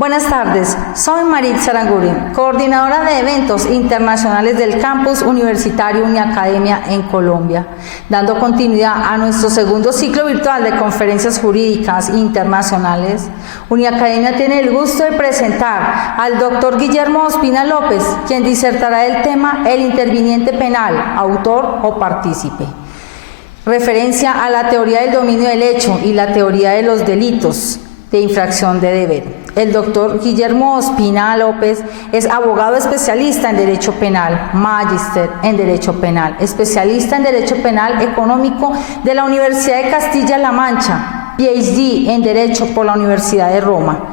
Buenas tardes, soy Marit Saranguri, coordinadora de eventos internacionales del Campus Universitario Uniacademia en Colombia, dando continuidad a nuestro segundo ciclo virtual de conferencias jurídicas internacionales. Uniacademia tiene el gusto de presentar al doctor Guillermo Ospina López, quien disertará el tema El interviniente penal, autor o partícipe. Referencia a la teoría del dominio del hecho y la teoría de los delitos de infracción de deber. El doctor Guillermo Ospina López es abogado especialista en Derecho Penal, magíster en Derecho Penal, especialista en Derecho Penal Económico de la Universidad de Castilla-La Mancha, PhD en Derecho por la Universidad de Roma,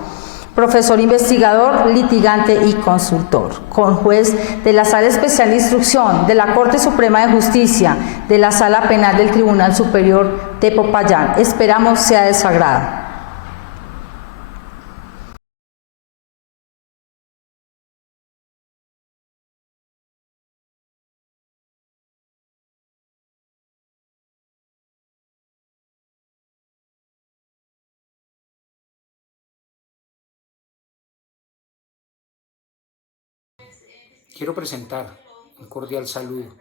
profesor investigador, litigante y consultor, conjuez de la Sala Especial de Instrucción de la Corte Suprema de Justicia de la Sala Penal del Tribunal Superior de Popayán. Esperamos sea de su agrado. Quiero presentar un cordial saludo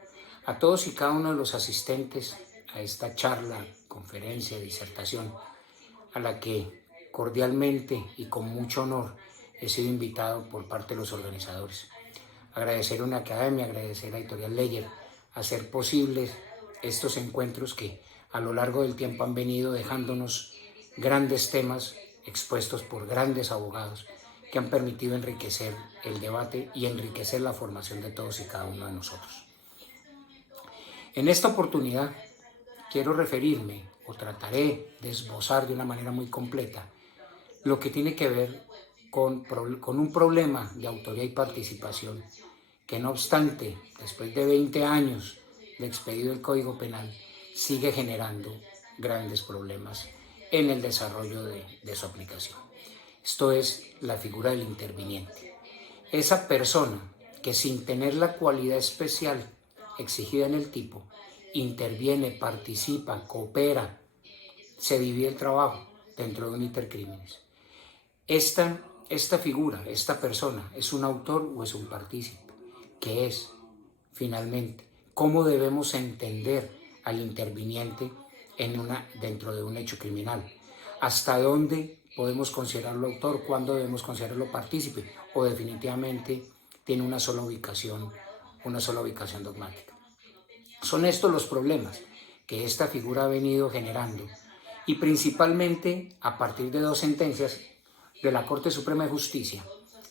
a todos y cada uno de los asistentes a esta charla, conferencia, disertación, a la que cordialmente y con mucho honor he sido invitado por parte de los organizadores. Agradecer a Uniacademia, agradecer a Editorial Ledger, hacer posibles estos encuentros que a lo largo del tiempo han venido dejándonos grandes temas expuestos por grandes abogados que han permitido enriquecer el debate y enriquecer la formación de todos y cada uno de nosotros. En esta oportunidad quiero referirme o trataré de esbozar de una manera muy completa lo que tiene que ver con un problema de autoría y participación que, no obstante, después de 20 años de expedido el Código Penal, sigue generando grandes problemas en el desarrollo de su aplicación. Esto es la figura del interviniente. Esa persona que, sin tener la cualidad especial exigida en el tipo, interviene, participa, coopera, se divide el trabajo dentro de un intercrímenes. Esta figura, esta persona, ¿es un autor o es un partícipe? ¿Qué es, finalmente? ¿Cómo debemos entender al interviniente dentro de un hecho criminal? ¿Hasta dónde podemos considerarlo autor? ¿Cuándo debemos considerarlo partícipe? ¿O definitivamente tiene una sola ubicación dogmática? Son estos los problemas que esta figura ha venido generando, y principalmente a partir de dos sentencias de la Corte Suprema de Justicia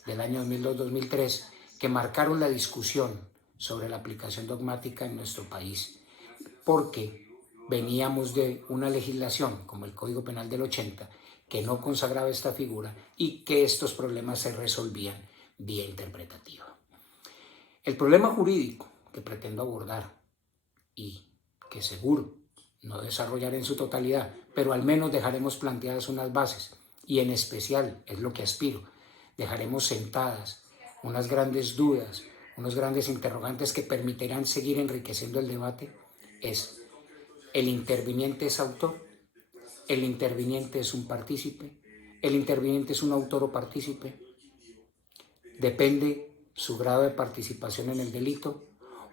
del año 2002-2003 que marcaron la discusión sobre la aplicación dogmática en nuestro país, porque veníamos de una legislación como el Código Penal del 80 que no consagraba esta figura y que estos problemas se resolvían vía interpretativa. El problema jurídico que pretendo abordar y que seguro no desarrollaré en su totalidad, pero al menos dejaremos planteadas unas bases, y en especial es lo que aspiro, dejaremos sentadas unas grandes dudas, unos grandes interrogantes que permitirán seguir enriqueciendo el debate. Es: ¿el interviniente es autor? ¿El interviniente es un partícipe? ¿El interviniente es un autor o partícipe? ¿Depende su grado de participación en el delito?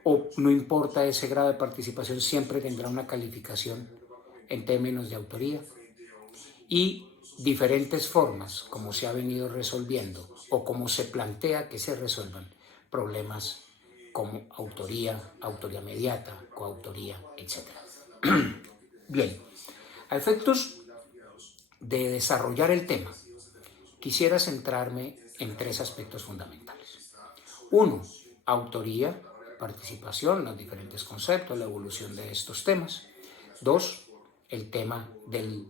¿O no importa ese grado de participación, siempre tendrá una calificación en términos de autoría? Y diferentes formas como se ha venido resolviendo o como se plantea que se resuelvan problemas como autoría, autoría mediata, coautoría, etc. Bien, a efectos de desarrollar el tema, quisiera centrarme en tres aspectos fundamentales. Uno, autoría, participación, los diferentes conceptos, la evolución de estos temas. Dos, el tema de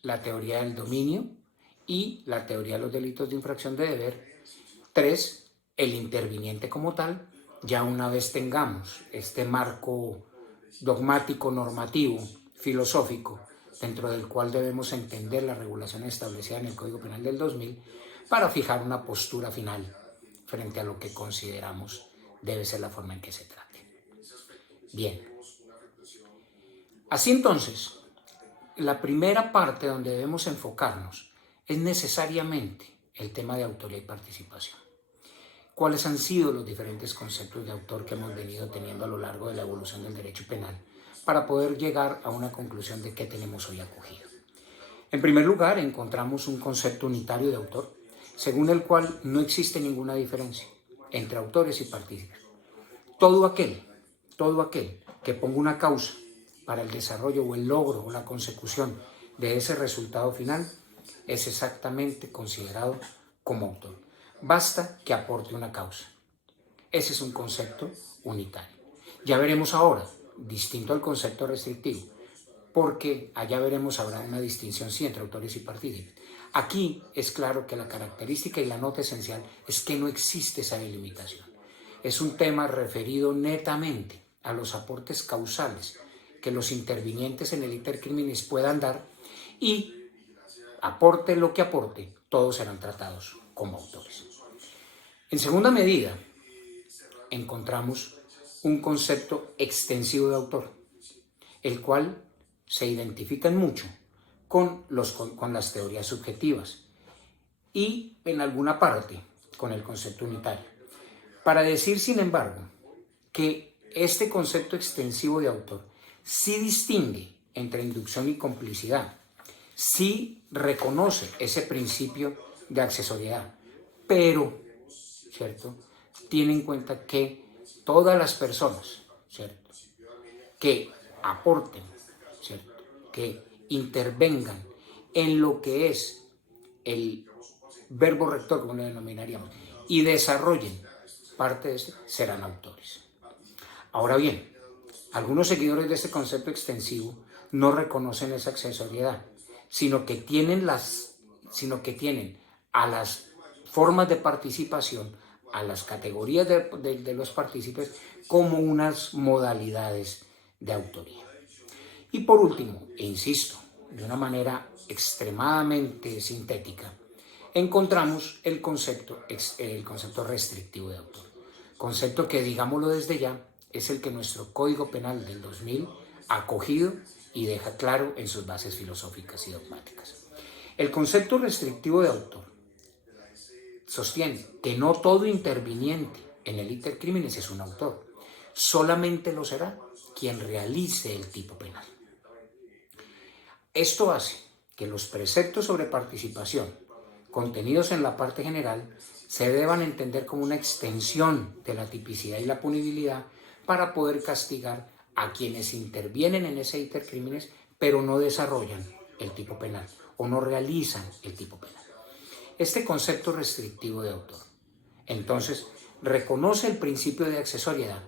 la teoría del dominio y la teoría de los delitos de infracción de deber. Tres, el interviniente como tal. Ya una vez tengamos este marco dogmático, normativo, filosófico, dentro del cual debemos entender la regulación establecida en el Código Penal del 2000 para fijar una postura final frente a lo que consideramos debe ser la forma en que se trate. Bien. Así entonces, la primera parte donde debemos enfocarnos es necesariamente el tema de autoría y participación. ¿Cuáles han sido los diferentes conceptos de autor que hemos venido teniendo a lo largo de la evolución del derecho penal para poder llegar a una conclusión de qué tenemos hoy acogido? En primer lugar, encontramos un concepto unitario de autor, según el cual no existe ninguna diferencia entre autores y partícipes. Todo aquel que ponga una causa para el desarrollo o el logro o la consecución de ese resultado final es exactamente considerado como autor. Basta que aporte una causa. Ese es un concepto unitario. Ya veremos ahora, distinto al concepto restrictivo, porque allá veremos habrá una distinción sí entre autores y partícipes. Aquí es claro que la característica y la nota esencial es que no existe esa delimitación. Es un tema referido netamente a los aportes causales que los intervinientes en el iter criminis puedan dar y aporte lo que aporte, todos serán tratados como autores. En segunda medida, encontramos un concepto extensivo de autor, el cual se identifica mucho con las teorías subjetivas y en alguna parte con el concepto unitario. Para decir, sin embargo, que este concepto extensivo de autor sí distingue entre inducción y complicidad, sí reconoce ese principio de accesoriedad, pero, ¿cierto?, tiene en cuenta que todas las personas, ¿cierto?, que aporten, ¿cierto?, que intervengan en lo que es el verbo rector, como lo denominaríamos, y desarrollen parte de este, serán autores. Ahora bien, algunos seguidores de este concepto extensivo no reconocen esa accesoriedad, sino que tienen a las formas de participación, a las categorías de los partícipes como unas modalidades de autoría. Y por último, e insisto, de una manera extremadamente sintética, encontramos el concepto restrictivo de autor. Concepto que, digámoslo desde ya, es el que nuestro Código Penal del 2000 ha acogido y deja claro en sus bases filosóficas y dogmáticas. El concepto restrictivo de autor sostiene que no todo interviniente en el iter criminis es un autor, solamente lo será quien realice el tipo penal. Esto hace que los preceptos sobre participación contenidos en la parte general se deban entender como una extensión de la tipicidad y la punibilidad para poder castigar a quienes intervienen en ese iter criminis pero no desarrollan el tipo penal o no realizan el tipo penal. Este concepto restrictivo de autor, entonces, reconoce el principio de accesoriedad,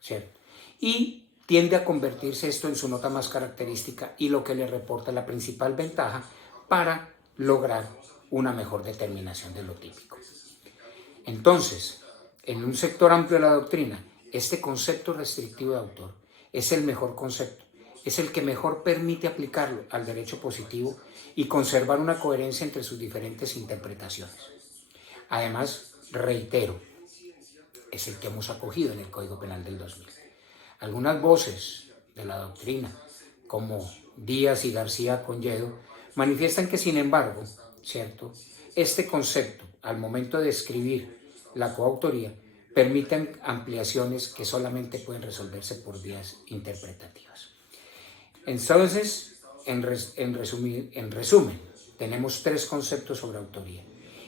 ¿cierto?, y tiende a convertirse esto en su nota más característica y lo que le reporta la principal ventaja para lograr una mejor determinación de lo típico. Entonces, en un sector amplio de la doctrina, este concepto restrictivo de autor es el mejor concepto, es el que mejor permite aplicarlo al derecho positivo y conservar una coherencia entre sus diferentes interpretaciones. Además, reitero, es el que hemos acogido en el Código Penal del 2000. Algunas voces de la doctrina, como Díaz y García Conyedo, manifiestan que, sin embargo, ¿cierto?, este concepto, al momento de escribir la coautoría, permiten ampliaciones que solamente pueden resolverse por vías interpretativas. Entonces, en resumen, tenemos tres conceptos sobre autoría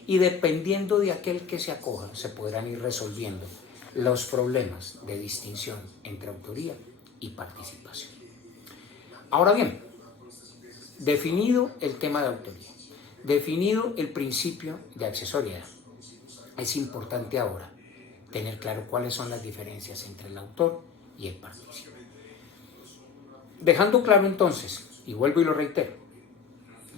y dependiendo de aquel que se acoja, se podrán ir resolviendo los problemas de distinción entre autoría y participación. Ahora bien, definido el tema de autoría, definido el principio de accesoriedad, es importante ahora tener claro cuáles son las diferencias entre el autor y el partícipe. Dejando claro entonces, y vuelvo y lo reitero,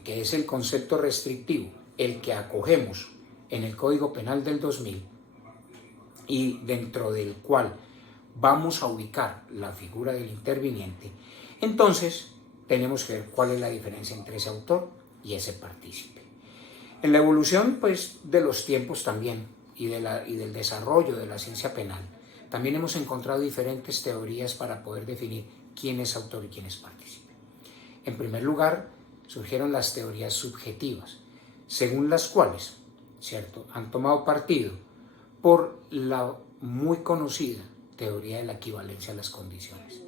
que es el concepto restrictivo el que acogemos en el Código Penal del 2000 y dentro del cual vamos a ubicar la figura del interviniente, entonces tenemos que ver cuál es la diferencia entre ese autor y ese partícipe. En la evolución, pues, de los tiempos también y del desarrollo de la ciencia penal, también hemos encontrado diferentes teorías para poder definir quién es autor y quién es partícipe. En primer lugar, surgieron las teorías subjetivas, según las cuales ¿cierto?, han tomado partido por la muy conocida teoría de la equivalencia de las condiciones,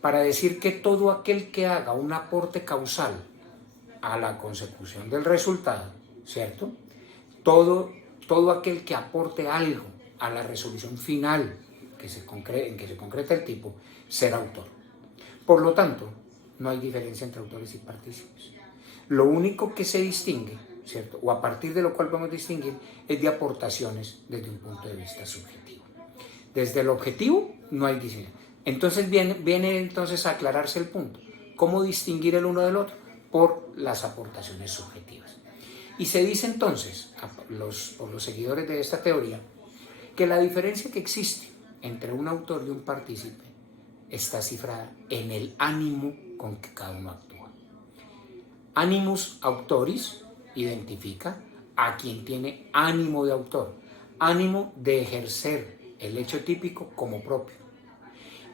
para decir que todo aquel que haga un aporte causal a la consecución del resultado, ¿cierto?, todo aquel que aporte algo a la resolución final en que se concreta el tipo, será autor. Por lo tanto, no hay diferencia entre autores y partícipes. Lo único que se distingue, ¿cierto?, o a partir de lo cual podemos distinguir, es de aportaciones desde un punto de vista subjetivo. Desde el objetivo no hay diferencia. Entonces viene entonces a aclararse el punto. ¿Cómo distinguir el uno del otro? Por las aportaciones subjetivas. Y se dice entonces, por los seguidores de esta teoría, que la diferencia que existe entre un autor y un partícipe está cifrada en el ánimo con que cada uno actúa. Animus auctoris identifica a quien tiene ánimo de autor, ánimo de ejercer el hecho típico como propio.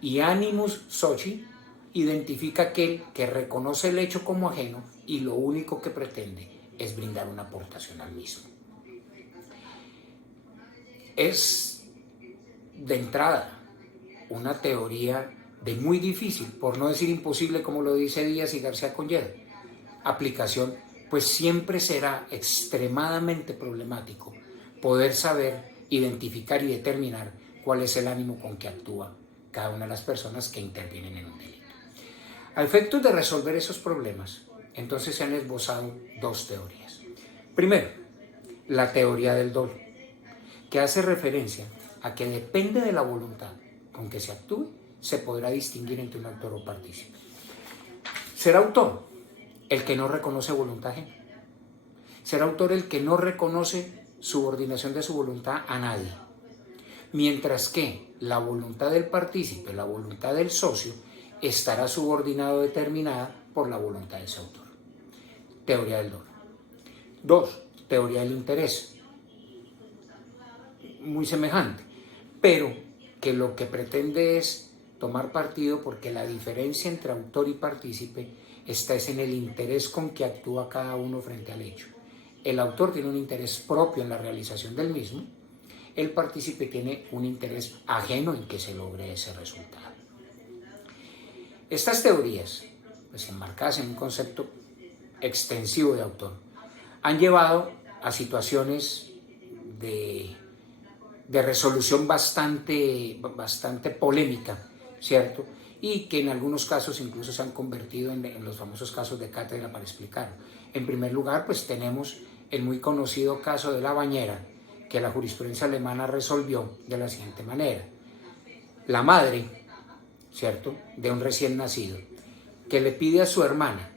Y animus soci identifica aquel que reconoce el hecho como ajeno y lo único que pretende es brindar una aportación al mismo. Es de entrada una teoría de muy difícil, por no decir imposible, como lo dice Díaz y García Conlledo, aplicación, pues siempre será extremadamente problemático poder saber, identificar y determinar cuál es el ánimo con que actúa cada una de las personas que intervienen en un delito. A efectos de resolver esos problemas, entonces se han esbozado dos teorías. Primero, la teoría del dolo, que hace referencia a que depende de la voluntad con que se actúe, se podrá distinguir entre un autor o partícipe. Será autor el que no reconoce voluntad ajena. Será autor el que no reconoce subordinación de su voluntad a nadie. Mientras que la voluntad del partícipe, la voluntad del socio, estará subordinada o determinada por la voluntad de ese autor. Teoría del dolo. 2. Teoría del interés. Muy semejante, pero que lo que pretende es tomar partido porque la diferencia entre autor y partícipe está en el interés con que actúa cada uno frente al hecho. El autor tiene un interés propio en la realización del mismo, el partícipe tiene un interés ajeno en que se logre ese resultado. Estas teorías, pues enmarcadas en un concepto extensivo de autor, han llevado a situaciones de resolución bastante polémica, ¿cierto? Y que en algunos casos incluso se han convertido en los famosos casos de cátedra para explicarlo. En primer lugar, pues tenemos el muy conocido caso de la bañera, que la jurisprudencia alemana resolvió de la siguiente manera. La madre, ¿cierto?, de un recién nacido, que le pide a su hermana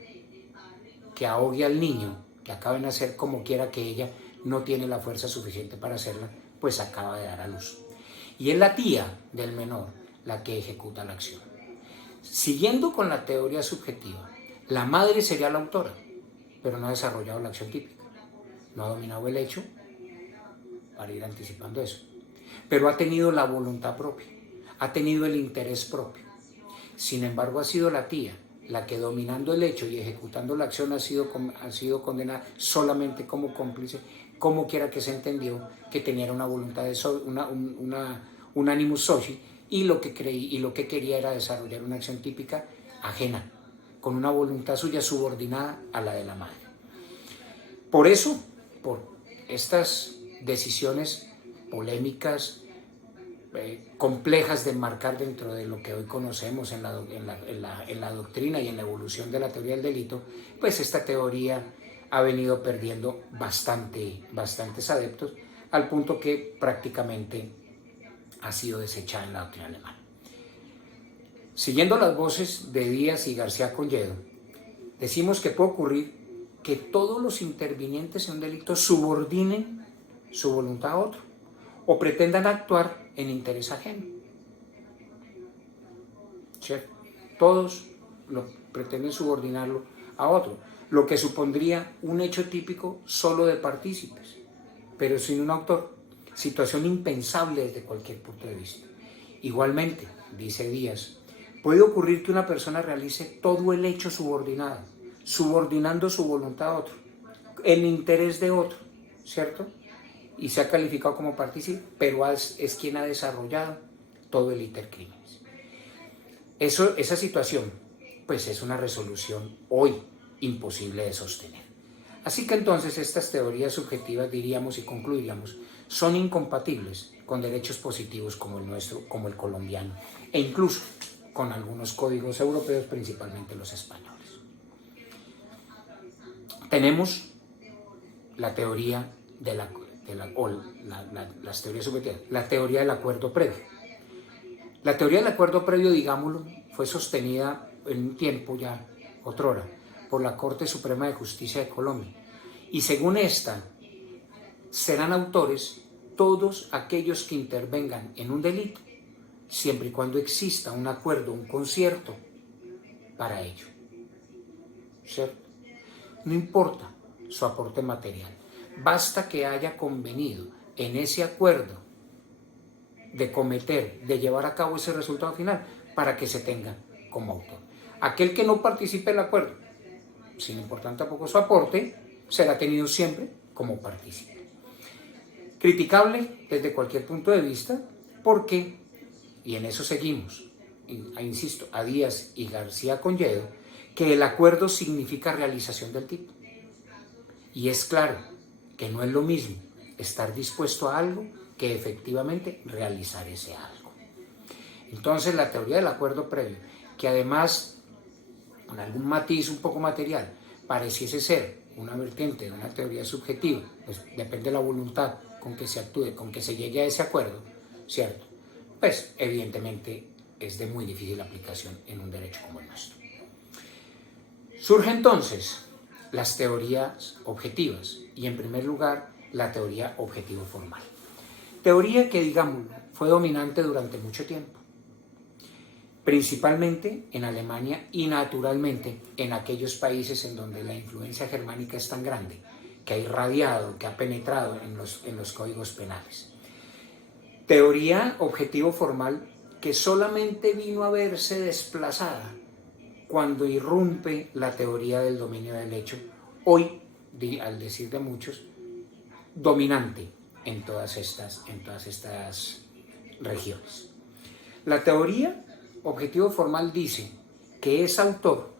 que ahogue al niño que acaba de nacer como quiera que ella no tiene la fuerza suficiente para hacerla, pues acaba de dar a luz. Y es la tía del menor la que ejecuta la acción. Siguiendo con la teoría subjetiva, la madre sería la autora, pero no ha desarrollado la acción típica. No ha dominado el hecho, para ir anticipando eso, pero ha tenido la voluntad propia, ha tenido el interés propio. Sin embargo, ha sido la tía la que, dominando el hecho y ejecutando la acción, ha sido condenada solamente como cómplice, como quiera que se entendió que tenía una voluntad de un animus soci, y lo que quería era desarrollar una acción típica ajena, con una voluntad suya subordinada a la de la madre. Por eso, por estas decisiones polémicas, complejas de enmarcar dentro de lo que hoy conocemos en la doctrina y en la evolución de la teoría del delito, pues esta teoría ha venido perdiendo bastantes adeptos, al punto que prácticamente ha sido desechada en la doctrina alemana. Siguiendo las voces de Díaz y García Conlledo, decimos que puede ocurrir que todos los intervinientes en un delito subordinen su voluntad a otro o pretendan actuar en interés ajeno. ¿Cierto? Todos pretenden subordinarlo a otro, lo que supondría un hecho típico solo de partícipes, pero sin un autor, situación impensable desde cualquier punto de vista. Igualmente, dice Díaz, puede ocurrir que una persona realice todo el hecho subordinado, subordinando su voluntad a otro, en interés de otro, ¿cierto? y se ha calificado como partícipe, pero es quien ha desarrollado todo el iter criminis. Esa situación, pues es una resolución hoy imposible de sostener. Así que entonces estas teorías subjetivas, diríamos y concluiríamos, son incompatibles con derechos positivos como el nuestro, como el colombiano, e incluso con algunos códigos europeos, principalmente los españoles. Tenemos la teoría las teorías subjetivas, la teoría del acuerdo previo. La teoría del acuerdo previo, digámoslo, fue sostenida en un tiempo ya, otrora, por la Corte Suprema de Justicia de Colombia. Y según esta, serán autores todos aquellos que intervengan en un delito, siempre y cuando exista un acuerdo, un concierto para ello. ¿Cierto? No importa su aporte material, basta que haya convenido en ese acuerdo de llevar a cabo ese resultado final para que se tenga como autor. Aquel que no participe del acuerdo, sin importar tampoco su aporte, será tenido siempre como partícipe. Criticable desde cualquier punto de vista, porque, y en eso seguimos, insisto, a Díaz y García Conyedo, que el acuerdo significa realización del tipo. Y es claro que no es lo mismo estar dispuesto a algo que efectivamente realizar ese algo. Entonces la teoría del acuerdo previo, que además con algún matiz un poco material pareciese ser una vertiente de una teoría subjetiva, pues depende de la voluntad con que se actúe, con que se llegue a ese acuerdo, ¿cierto? Pues evidentemente es de muy difícil aplicación en un derecho como el nuestro. Surge entonces las teorías objetivas y en primer lugar la teoría objetivo formal. Teoría que, digamos, fue dominante durante mucho tiempo, principalmente en Alemania y naturalmente en aquellos países en donde la influencia germánica es tan grande, que ha irradiado, que ha penetrado en los códigos penales. Teoría objetivo formal que solamente vino a verse desplazada cuando irrumpe la teoría del dominio del hecho, hoy, al decir de muchos, dominante en todas estas regiones. La teoría objetivo formal dice que es autor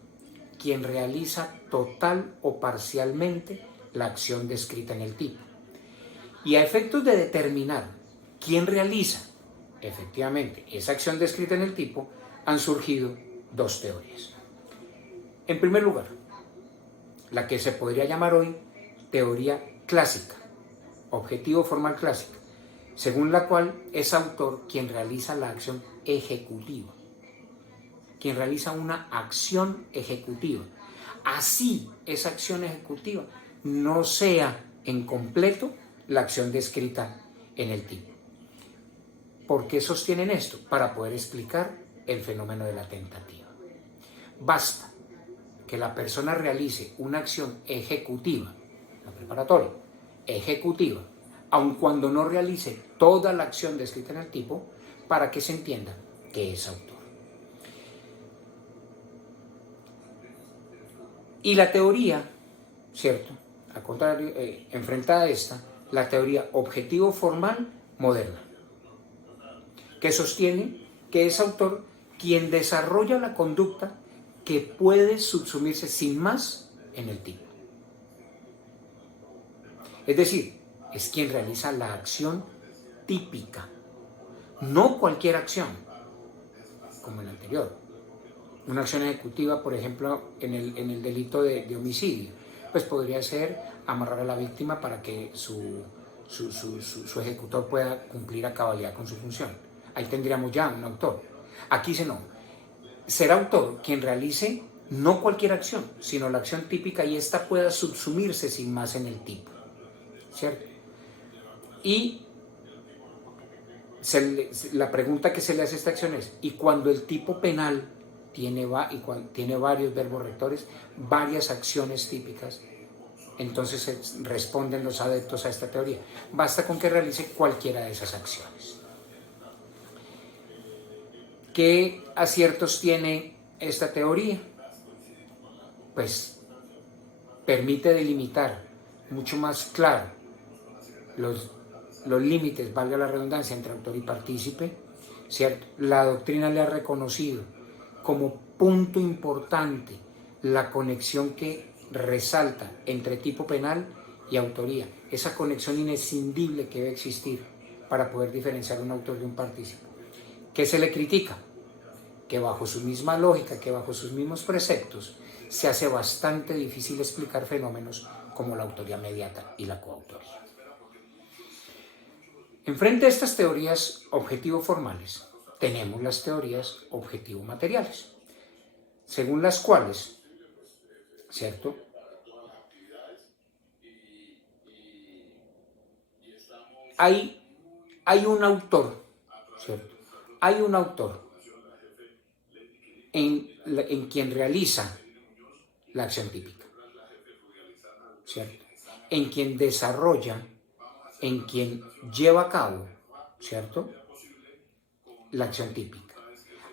quien realiza total o parcialmente la acción descrita en el tipo. Y a efectos de determinar quién realiza efectivamente esa acción descrita en el tipo, han surgido dos teorías. En primer lugar, la que se podría llamar hoy teoría clásica, objetivo formal clásica, según la cual es autor quien realiza la acción ejecutiva, quien realiza una acción ejecutiva. Así, esa acción ejecutiva no sea en completo la acción descrita en el tipo. ¿Por qué sostienen esto? Para poder explicar el fenómeno de la tentativa. Basta que la persona realice una acción ejecutiva, la preparatoria, ejecutiva, aun cuando no realice toda la acción descrita en el tipo, para que se entienda que es autor. Y la teoría, ¿cierto? Al contrario, enfrentada a esta, la teoría objetivo formal moderna, que sostiene que es autor quien desarrolla la conducta que puede subsumirse sin más en el tipo. Es decir, es quien realiza la acción típica, no cualquier acción, como el anterior. Una acción ejecutiva, por ejemplo, en el delito de homicidio, pues podría ser amarrar a la víctima para que su ejecutor pueda cumplir a cabalidad con su función. Ahí tendríamos ya un autor. Aquí no. Será autor quien realice no cualquier acción, sino la acción típica y ésta pueda subsumirse sin más en el tipo, ¿cierto? Y la pregunta que se le hace a esta acción es, ¿y cuando el tipo penal tiene varios verbos rectores, varias acciones típicas, entonces responden los adeptos a esta teoría? Basta con que realice cualquiera de esas acciones. ¿Qué aciertos tiene esta teoría? Pues permite delimitar mucho más claro los límites, valga la redundancia, entre autor y partícipe, ¿cierto? La doctrina le ha reconocido como punto importante la conexión que resalta entre tipo penal y autoría, esa conexión inescindible que debe existir para poder diferenciar un autor de un partícipe. ¿Qué se le critica? Que bajo su misma lógica, que bajo sus mismos preceptos, se hace bastante difícil explicar fenómenos como la autoría mediata y la coautoría. Enfrente a estas teorías objetivo-formales, tenemos las teorías objetivo-materiales, según las cuales, ¿cierto?, hay un autor, ¿cierto? Hay un autor en quien realiza la acción típica, ¿cierto? En quien desarrolla, en quien lleva a cabo, ¿cierto?, la acción típica.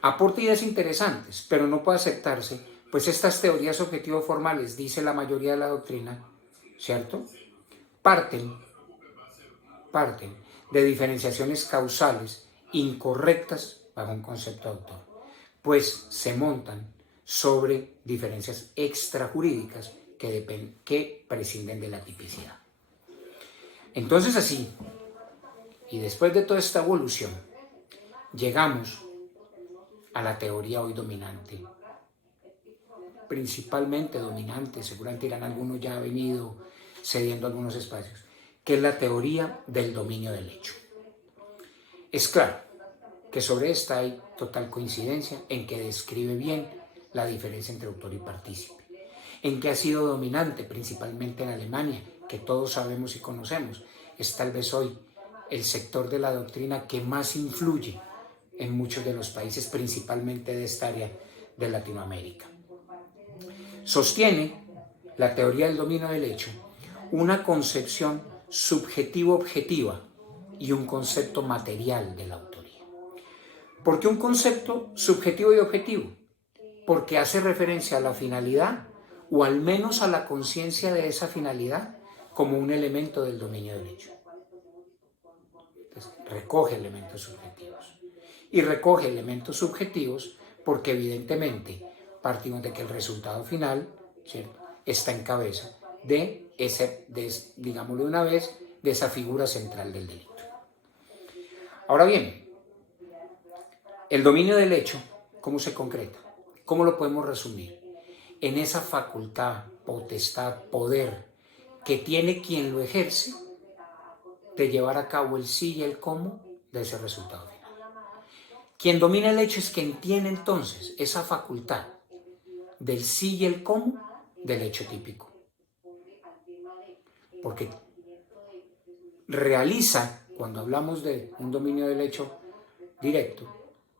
Aporta ideas interesantes, pero no puede aceptarse, pues estas teorías objetivo-formales, dice la mayoría de la doctrina, ¿cierto?, parten de diferenciaciones causales incorrectas bajo un concepto de autor, pues se montan sobre diferencias extrajurídicas que prescinden de la tipicidad. Entonces así, y después de toda esta evolución, llegamos a la teoría hoy dominante, principalmente dominante, seguramente dirán algunos, ya ha venido cediendo algunos espacios, que es la teoría del dominio del hecho. Es claro que sobre esta hay total coincidencia en que describe bien la diferencia entre autor y partícipe, en que ha sido dominante principalmente en Alemania, que todos sabemos y conocemos, es tal vez hoy el sector de la doctrina que más influye en muchos de los países, principalmente de esta área de Latinoamérica. Sostiene la teoría del dominio del hecho una concepción subjetivo-objetiva y un concepto material de la autoría. ¿Por qué un concepto subjetivo y objetivo? Porque hace referencia a la finalidad, o al menos a la conciencia de esa finalidad, como un elemento del dominio del hecho. Entonces, recoge elementos subjetivos. Y recoge elementos subjetivos porque evidentemente partimos de que el resultado final, ¿cierto?, está en cabeza digámoslo de una vez, de esa figura central del delito. Ahora bien, el dominio del hecho, ¿cómo se concreta? ¿Cómo lo podemos resumir? En esa facultad, potestad, poder que tiene quien lo ejerce de llevar a cabo el sí y el cómo de ese resultado final. Quien domina el hecho es quien tiene entonces esa facultad del sí y el cómo del hecho típico. Porque realiza, cuando hablamos de un dominio del hecho directo,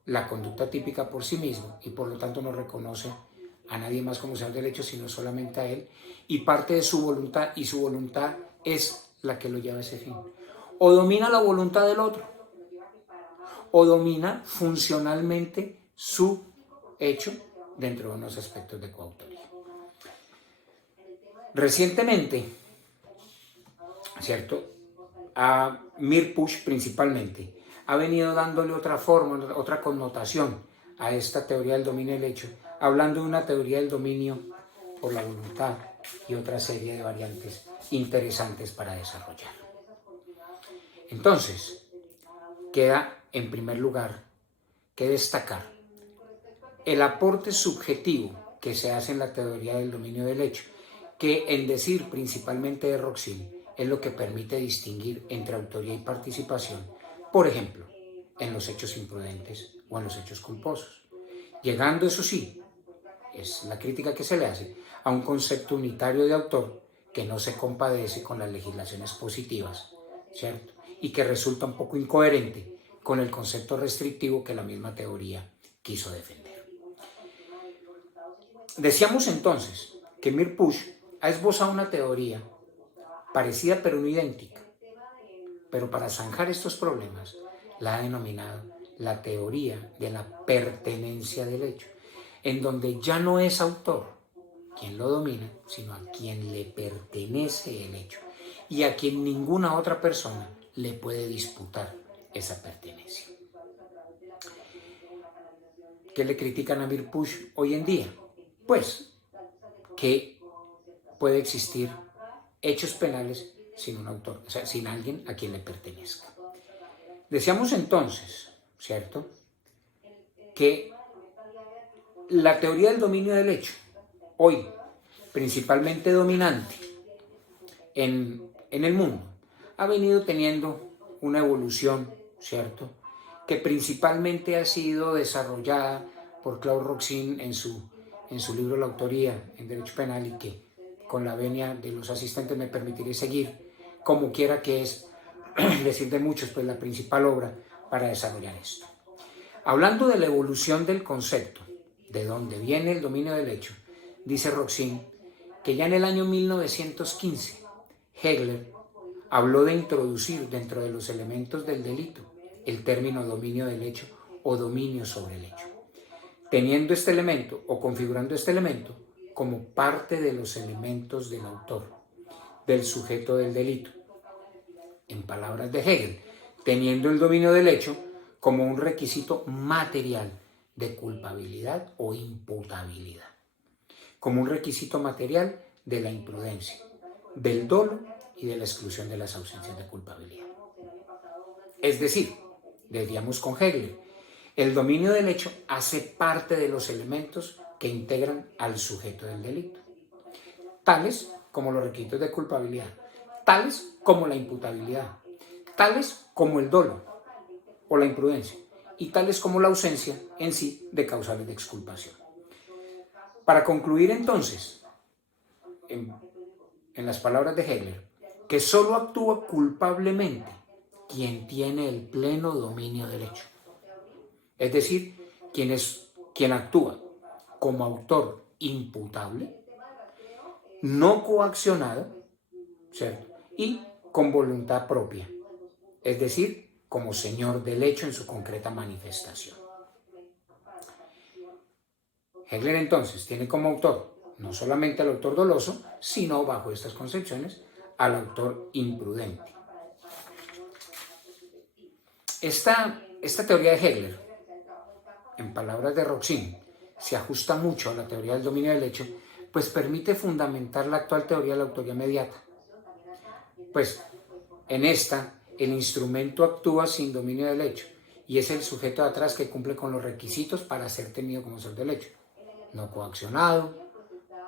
la conducta típica por sí mismo y por lo tanto no reconoce a nadie más como señor del hecho, sino solamente a él, y parte de su voluntad, y su voluntad es la que lo lleva a ese fin. O domina la voluntad del otro, o domina funcionalmente su hecho dentro de unos aspectos de coautoría. Recientemente, ¿cierto?, a Mirpuch principalmente ha venido dándole otra forma, otra connotación a esta teoría del dominio del hecho, hablando de una teoría del dominio por la voluntad y otra serie de variantes interesantes para desarrollar. Entonces, queda en primer lugar que destacar el aporte subjetivo que se hace en la teoría del dominio del hecho, que en decir principalmente de Roxin es lo que permite distinguir entre autoría y participación, por ejemplo, en los hechos imprudentes o en los hechos culposos, llegando, eso sí, es la crítica que se le hace, a un concepto unitario de autor que no se compadece con las legislaciones positivas, ¿cierto?, y que resulta un poco incoherente con el concepto restrictivo que la misma teoría quiso defender. Decíamos entonces que Mirpuch ha esbozado una teoría parecida pero no idéntica, pero para zanjar estos problemas la ha denominado la teoría de la pertenencia del hecho, en donde ya no es autor quien lo domina, sino a quien le pertenece el hecho y a quien ninguna otra persona le puede disputar esa pertenencia. ¿Qué le critican a Mir-Puch hoy en día? Pues que puede existir hechos penales sin un autor, o sea, sin alguien a quien le pertenezca. Decíamos entonces, ¿cierto?, que la teoría del dominio del hecho, hoy principalmente dominante en el mundo, ha venido teniendo una evolución, ¿cierto?, que principalmente ha sido desarrollada por Claude Roxin en su libro La autoría en Derecho Penal, y que con la venia de los asistentes me permitiré seguir, como quiera que es, decir de muchos, pues la principal obra para desarrollar esto. Hablando de la evolución del concepto, de dónde viene el dominio del hecho, dice Roxin que ya en el año 1915, Hegel habló de introducir dentro de los elementos del delito el término dominio del hecho o dominio sobre el hecho, teniendo este elemento o configurando este elemento como parte de los elementos del autor, del sujeto del delito. En palabras de Hegel, teniendo el dominio del hecho como un requisito material de culpabilidad o imputabilidad, como un requisito material de la imprudencia, del dolo y de la exclusión de las ausencias de culpabilidad. Es decir, decíamos con Hegel, el dominio del hecho hace parte de los elementos que integran al sujeto del delito, tales como los requisitos de culpabilidad, tales como la imputabilidad, tales como el dolo o la imprudencia, y tales como la ausencia en sí de causales de exculpación. Para concluir entonces, en las palabras de Hegel, que solo actúa culpablemente quien tiene el pleno dominio del hecho. Es decir, quien actúa como autor imputable, no coaccionado, ¿cierto?, y con voluntad propia, es decir, como señor del hecho en su concreta manifestación. Hegel entonces tiene como autor no solamente al autor doloso, sino, bajo estas concepciones, al autor imprudente. Esta teoría de Hegel, en palabras de Roxin, se ajusta mucho a la teoría del dominio del hecho, pues permite fundamentar la actual teoría de la autoría mediata. Pues en esta, el instrumento actúa sin dominio del hecho y es el sujeto de atrás que cumple con los requisitos para ser tenido como ser del hecho: no coaccionado,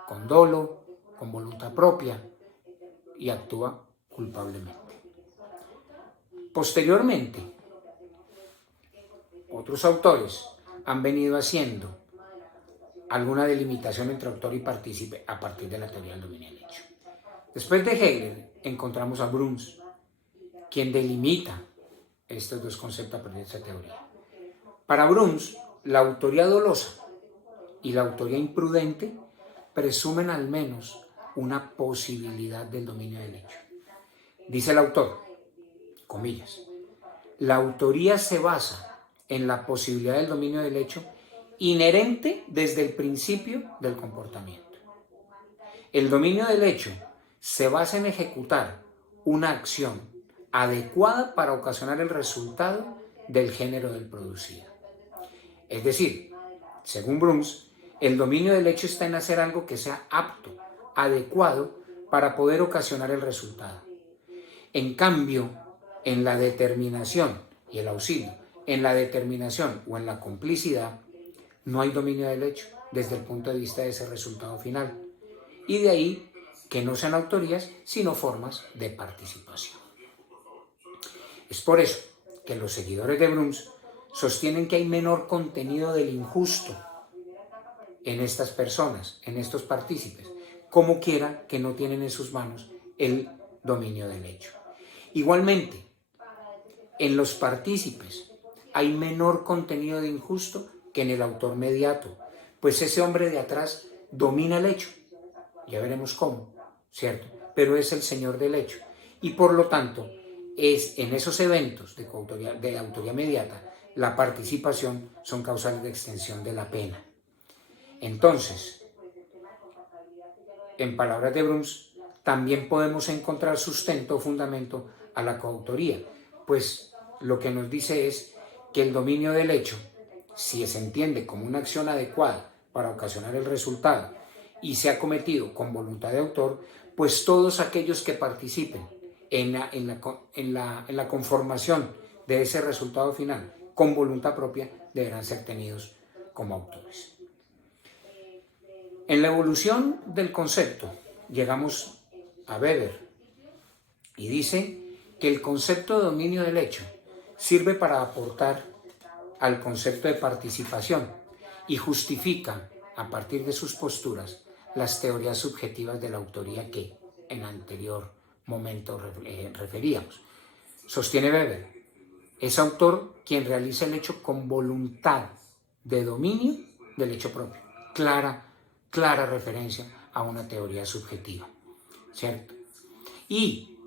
con dolo, con voluntad propia, y actúa culpablemente. Posteriormente, otros autores han venido haciendo alguna delimitación entre autor y partícipe a partir de la teoría del dominio del hecho. Después de Hegel encontramos a Bruns, quien delimita estos dos conceptos a partir de esta teoría. Para Bruns, la autoría dolosa y la autoría imprudente presumen al menos una posibilidad del dominio del hecho. Dice el autor, comillas, la autoría se basa en la posibilidad del dominio del hecho inherente desde el principio del comportamiento. El dominio del hecho se basa en ejecutar una acción adecuada para ocasionar el resultado del género del producido. Es decir, según Bruns, el dominio del hecho está en hacer algo que sea apto, adecuado para poder ocasionar el resultado. En cambio, en la determinación y el auxilio, en la determinación o en la complicidad, no hay dominio del hecho desde el punto de vista de ese resultado final. Y de ahí que no sean autorías, sino formas de participación. Es por eso que los seguidores de Bruns sostienen que hay menor contenido del injusto en estas personas, en estos partícipes, como quiera que no tienen en sus manos el dominio del hecho. Igualmente, en los partícipes hay menor contenido de injusto que en el autor mediato, pues ese hombre de atrás domina el hecho, ya veremos cómo, ¿cierto? Pero es el señor del hecho, y por lo tanto, es en esos eventos de autoría mediata, la participación son causales de extensión de la pena. Entonces, en palabras de Bruns, también podemos encontrar sustento o fundamento a la coautoría, pues lo que nos dice es que el dominio del hecho, si se entiende como una acción adecuada para ocasionar el resultado y se ha cometido con voluntad de autor, pues todos aquellos que participen en la conformación de ese resultado final con voluntad propia deberán ser tenidos como autores. En la evolución del concepto llegamos a Weber y dice que el concepto de dominio del hecho sirve para aportar al concepto de participación y justifica, a partir de sus posturas, las teorías subjetivas de la autoría que en anterior momento referíamos. Sostiene Weber, es autor quien realiza el hecho con voluntad de dominio del hecho propio. Clara referencia a una teoría subjetiva, ¿cierto? Y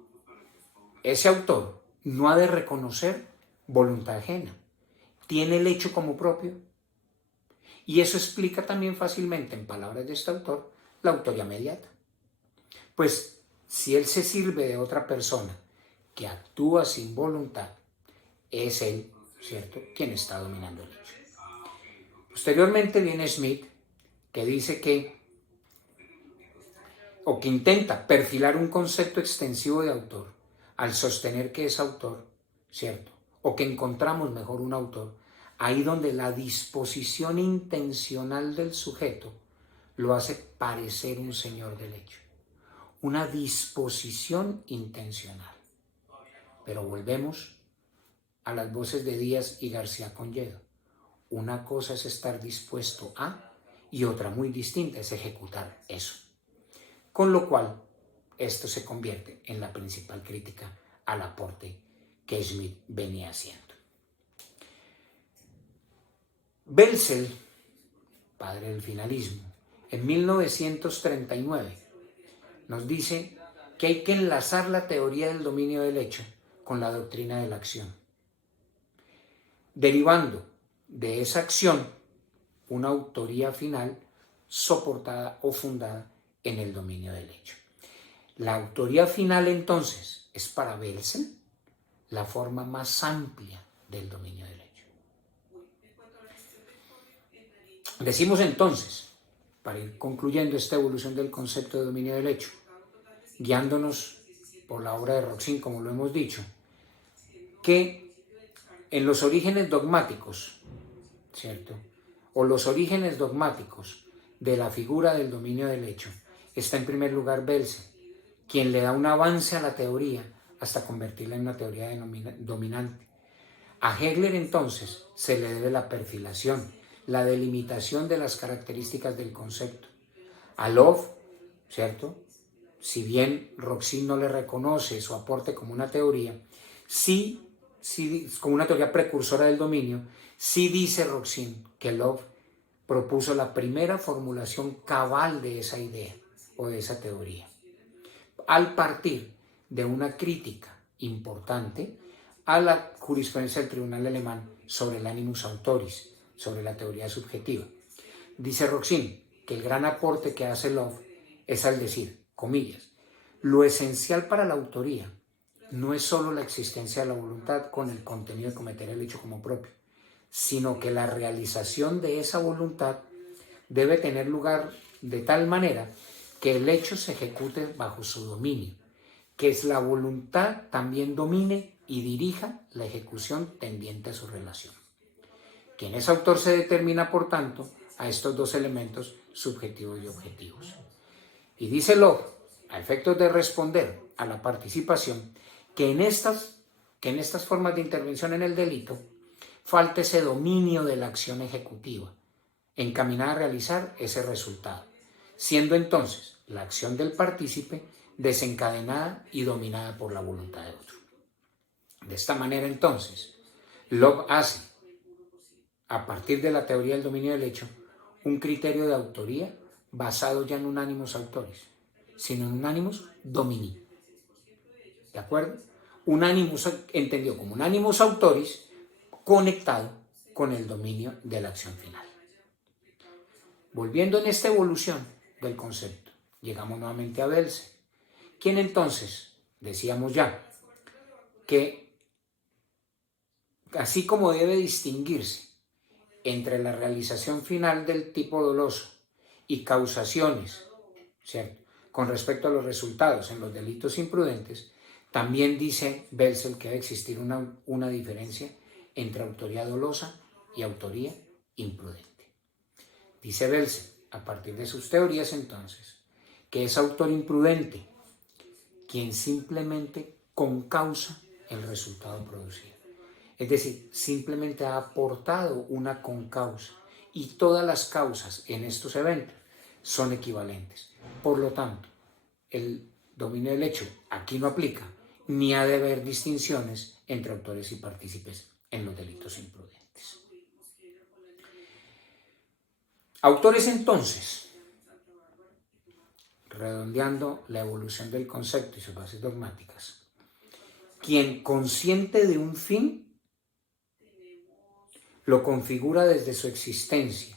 ese autor no ha de reconocer voluntad ajena, tiene el hecho como propio, y eso explica también fácilmente, en palabras de este autor, la autoría mediata. Pues si él se sirve de otra persona que actúa sin voluntad, es él, ¿cierto?, quien está dominando el hecho. Posteriormente viene Smith, que dice que intenta perfilar un concepto extensivo de autor al sostener que es autor, ¿cierto?, o que encontramos mejor un autor, ahí donde la disposición intencional del sujeto lo hace parecer un señor del hecho. Una disposición intencional. Pero volvemos a las voces de Díaz y García Conyedo. Una cosa es estar dispuesto a, y otra muy distinta es ejecutar eso. Con lo cual, esto se convierte en la principal crítica al aporte que Smith venía haciendo. Belzel, padre del finalismo, en 1939 nos dice que hay que enlazar la teoría del dominio del hecho con la doctrina de la acción, derivando de esa acción una autoría final soportada o fundada en el dominio del hecho. La autoría final, entonces, es para Belzel la forma más amplia del dominio del hecho. Decimos entonces, para ir concluyendo esta evolución del concepto de dominio del hecho, guiándonos por la obra de Roxin, como lo hemos dicho, que en los orígenes dogmáticos, ¿cierto?, o los orígenes dogmáticos de la figura del dominio del hecho, está en primer lugar Belzel, quien le da un avance a la teoría hasta convertirla en una teoría dominante. A Hegel, entonces, se le debe la perfilación, la delimitación de las características del concepto. A Love, ¿cierto?, si bien Roxin no le reconoce su aporte como una teoría, sí como una teoría precursora del dominio, sí dice Roxin que Love propuso la primera formulación cabal de esa idea o de esa teoría, al partir de una crítica importante a la jurisprudencia del tribunal alemán sobre el animus autoris, sobre la teoría subjetiva. Dice Roxin que el gran aporte que hace Love es al decir, comillas, lo esencial para la autoría no es solo la existencia de la voluntad con el contenido de cometer el hecho como propio, sino que la realización de esa voluntad debe tener lugar de tal manera que el hecho se ejecute bajo su dominio, que es la voluntad también domine y dirija la ejecución tendiente a su relación. Quien es autor se determina, por tanto, a estos dos elementos subjetivos y objetivos. Y dice Locke, a efectos de responder a la participación, que en estas formas de intervención en el delito falta ese dominio de la acción ejecutiva, encaminada a realizar ese resultado, siendo entonces la acción del partícipe desencadenada y dominada por la voluntad de otro. De esta manera, entonces, Locke hace, a partir de la teoría del dominio del hecho, un criterio de autoría basado ya en un animus autoris, sino en un animus domini. ¿De acuerdo? Un animus entendido como un animus autoris conectado con el dominio de la acción final. Volviendo en esta evolución del concepto, llegamos nuevamente a Belzel, quien entonces, decíamos ya, que así como debe distinguirse entre la realización final del tipo doloso y causaciones, ¿cierto?, con respecto a los resultados en los delitos imprudentes, también dice Belzel que debe existir una diferencia entre autoría dolosa y autoría imprudente. Dice Belzel, a partir de sus teorías entonces, que es autor imprudente quien simplemente concausa el resultado producido. Es decir, simplemente ha aportado una concausa y todas las causas en estos eventos son equivalentes. Por lo tanto, el dominio del hecho aquí no aplica, ni ha de haber distinciones entre autores y partícipes en los delitos imprudentes. Autores entonces, redondeando la evolución del concepto y sus bases dogmáticas, quien consciente de un fin lo configura desde su existencia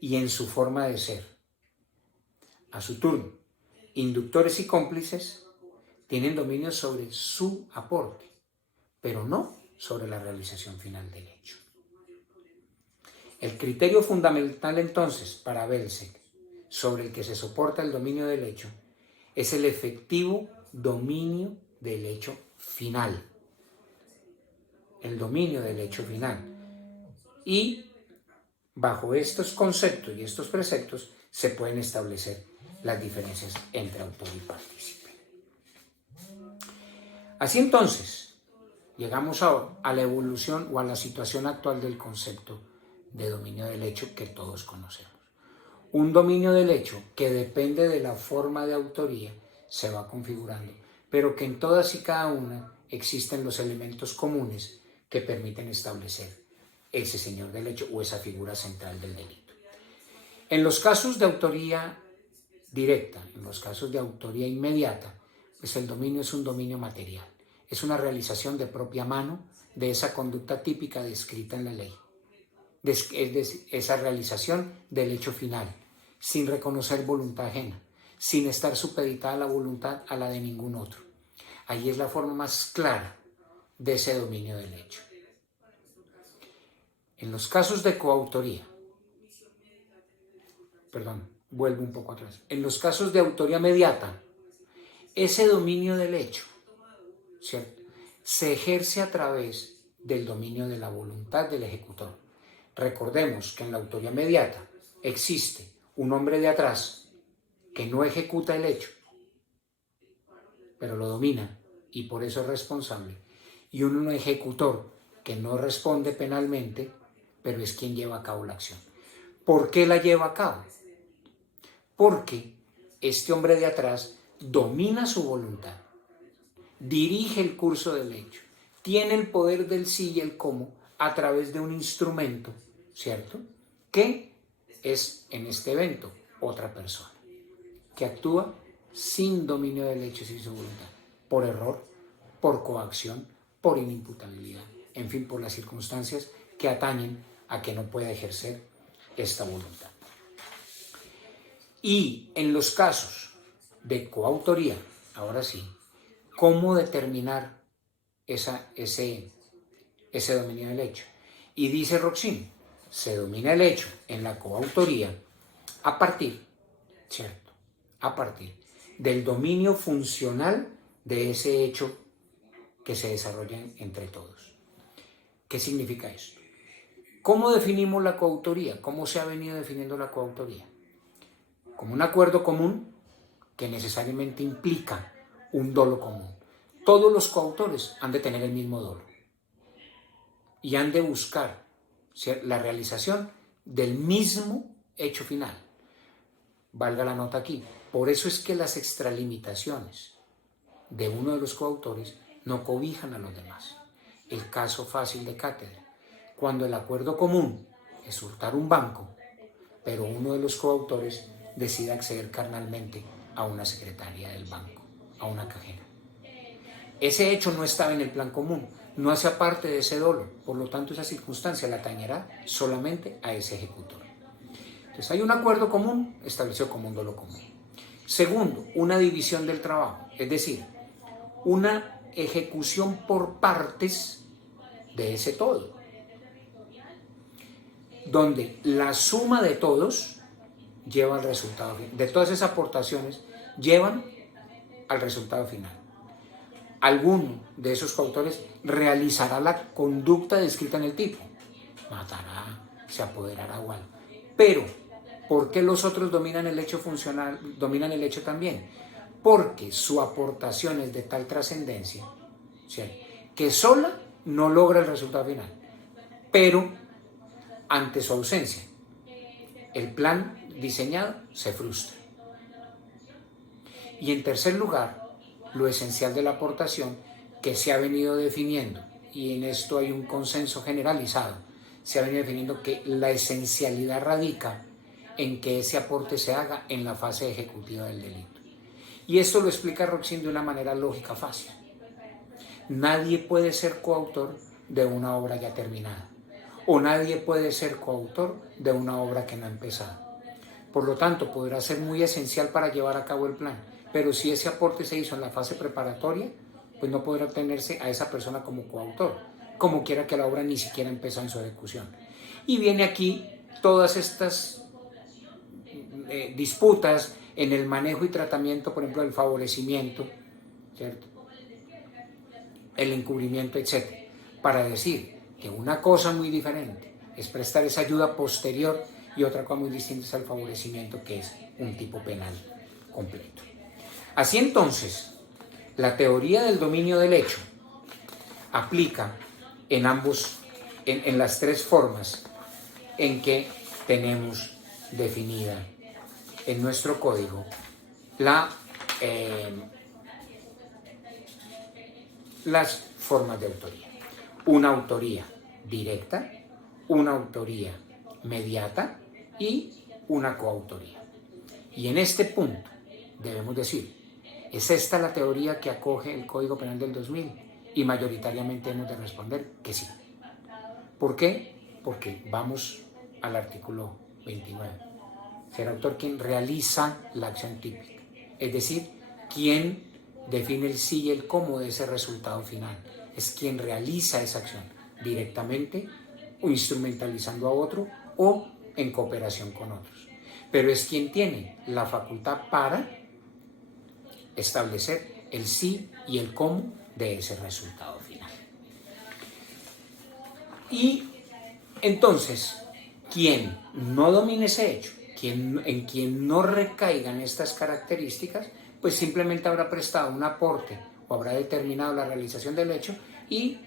y en su forma de ser. A su turno, inductores y cómplices tienen dominio sobre su aporte, pero no sobre la realización final del hecho. El criterio fundamental entonces para Belzel, sobre el que se soporta el dominio del hecho, es el efectivo dominio del hecho final. El dominio del hecho final. Y bajo estos conceptos y estos preceptos se pueden establecer las diferencias entre autor y partícipe. Así entonces, llegamos a la evolución o a la situación actual del concepto de dominio del hecho que todos conocemos. Un dominio del hecho que depende de la forma de autoría se va configurando, pero que en todas y cada una existen los elementos comunes que permiten establecer ese señor del hecho o esa figura central del delito. En los casos de autoría directa, en los casos de autoría inmediata, pues el dominio es un dominio material, es una realización de propia mano de esa conducta típica descrita en la ley, es decir, esa realización del hecho final, sin reconocer voluntad ajena, sin estar supeditada la voluntad a la de ningún otro. Ahí es la forma más clara de ese dominio del hecho. En los casos de coautoría, vuelvo un poco atrás, en los casos de autoría mediata, ese dominio del hecho, ¿cierto?, se ejerce a través del dominio de la voluntad del ejecutor. Recordemos que en la autoría mediata existe un hombre de atrás que no ejecuta el hecho, pero lo domina y por eso es responsable, y un ejecutor que no responde penalmente, pero es quien lleva a cabo la acción. ¿Por qué la lleva a cabo? Porque este hombre de atrás domina su voluntad, dirige el curso del hecho, tiene el poder del sí y el cómo a través de un instrumento, ¿cierto?, que es en este evento otra persona, que actúa sin dominio del hecho, sin su voluntad, por error, por coacción, por inimputabilidad, en fin, por las circunstancias que atañen a que no pueda ejercer esta voluntad. Y en los casos de coautoría, ahora sí, ¿cómo determinar ese dominio del hecho? Y dice Roxin, se domina el hecho en la coautoría a partir, ¿cierto?, a partir del dominio funcional de ese hecho que se desarrolla entre todos. ¿Qué significa esto? ¿Cómo definimos la coautoría? ¿Cómo se ha venido definiendo la coautoría? Como un acuerdo común que necesariamente implica un dolo común. Todos los coautores han de tener el mismo dolo y han de buscar la realización del mismo hecho final. Valga la nota aquí. Por eso es que las extralimitaciones de uno de los coautores no cobijan a los demás. El caso fácil de cátedra. Cuando el acuerdo común es hurtar un banco, pero uno de los coautores decide acceder carnalmente a una secretaria del banco, a una cajera. Ese hecho no estaba en el plan común, no hacía parte de ese dolo, por lo tanto esa circunstancia la atañerá solamente a ese ejecutor. Entonces hay un acuerdo común establecido como un dolo común. Segundo, una división del trabajo, es decir, una ejecución por partes de ese todo, donde la suma de todos lleva al resultado final, de todas esas aportaciones llevan al resultado final. Alguno de esos coautores realizará la conducta descrita en el tipo, matará, se apoderará o algo. Pero, ¿por qué los otros dominan el hecho funcional, dominan el hecho también? Porque su aportación es de tal trascendencia, ¿cierto?, que sola no logra el resultado final, pero ante su ausencia, el plan diseñado se frustra. Y en tercer lugar, lo esencial de la aportación que se ha venido definiendo, y en esto hay un consenso generalizado, se ha venido definiendo que la esencialidad radica en que ese aporte se haga en la fase ejecutiva del delito. Y esto lo explica Roxin de una manera lógica fácil. Nadie puede ser coautor de una obra ya terminada, o nadie puede ser coautor de una obra que no ha empezado. Por lo tanto, podrá ser muy esencial para llevar a cabo el plan, pero si ese aporte se hizo en la fase preparatoria, pues no podrá obtenerse a esa persona como coautor, como quiera que la obra ni siquiera empezó en su ejecución. Y viene aquí todas estas disputas en el manejo y tratamiento, por ejemplo, del favorecimiento, ¿cierto?, el encubrimiento, etc., para decir que una cosa muy diferente es prestar esa ayuda posterior y otra cosa muy distinta es el favorecimiento, que es un tipo penal completo. Así entonces, la teoría del dominio del hecho aplica en en las tres formas en que tenemos definida en nuestro código las formas de autoría. Una autoría directa, una autoría mediata y una coautoría. Y en este punto debemos decir, ¿es esta la teoría que acoge el Código Penal del 2000? Y mayoritariamente hemos de responder que sí. ¿Por qué? Porque vamos al artículo 29. Será autor quien realiza la acción típica, es decir, quien define el sí y el cómo de ese resultado final. Es quien realiza esa acción directamente o instrumentalizando a otro o en cooperación con otros. Pero es quien tiene la facultad para establecer el sí y el cómo de ese resultado final. Y entonces, quien no domine ese hecho, en quien no recaigan estas características, pues simplemente habrá prestado un aporte o habrá determinado la realización del hecho y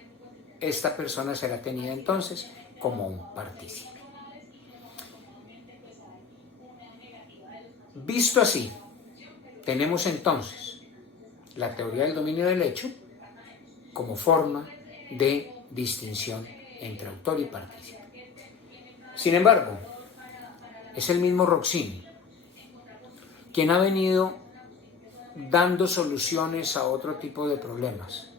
esta persona será tenida entonces como un partícipe. Visto así, tenemos entonces la teoría del dominio del hecho como forma de distinción entre autor y partícipe. Sin embargo, es el mismo Roxin quien ha venido dando soluciones a otro tipo de problemas,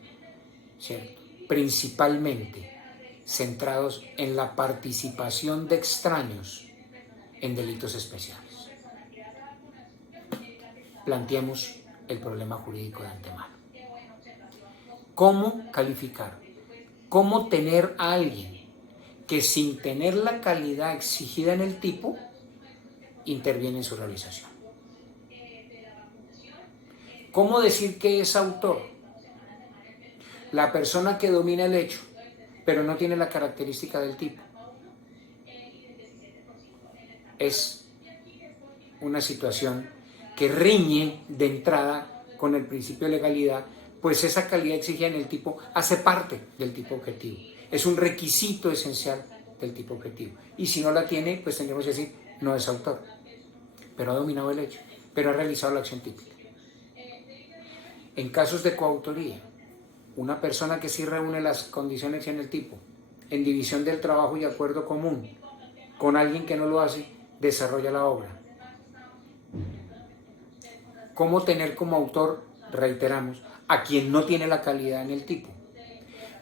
¿cierto?, principalmente centrados en la participación de extraños en delitos especiales. Planteemos el problema jurídico de antemano. ¿Cómo calificar? ¿Cómo tener a alguien que sin tener la calidad exigida en el tipo, interviene en su realización? ¿Cómo decir que es autor? La persona que domina el hecho, pero no tiene la característica del tipo. Es una situación que riñe de entrada con el principio de legalidad, pues esa calidad exigida en el tipo hace parte del tipo objetivo. Es un requisito esencial del tipo objetivo. Y si no la tiene, pues tendríamos que decir, no es autor, pero ha dominado el hecho, pero ha realizado la acción típica. En casos de coautoría, una persona que sí reúne las condiciones en el tipo, en división del trabajo y acuerdo común, con alguien que no lo hace, desarrolla la obra. ¿Cómo tener como autor, reiteramos, a quien no tiene la calidad en el tipo?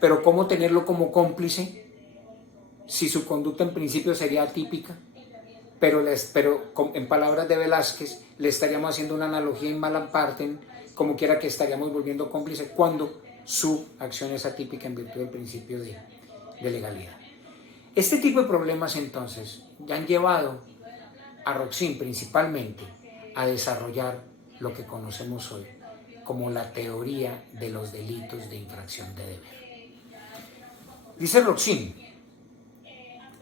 Pero ¿cómo tenerlo como cómplice si su conducta en principio sería atípica? Pero en palabras de Velázquez, le estaríamos haciendo una analogía in malam partem, como quiera que estaríamos volviendo cómplice cuando su acción es atípica en virtud del principio de de legalidad. Este tipo de problemas entonces ya han llevado a Roxin principalmente a desarrollar lo que conocemos hoy como la teoría de los delitos de infracción de deber. Dice Roxin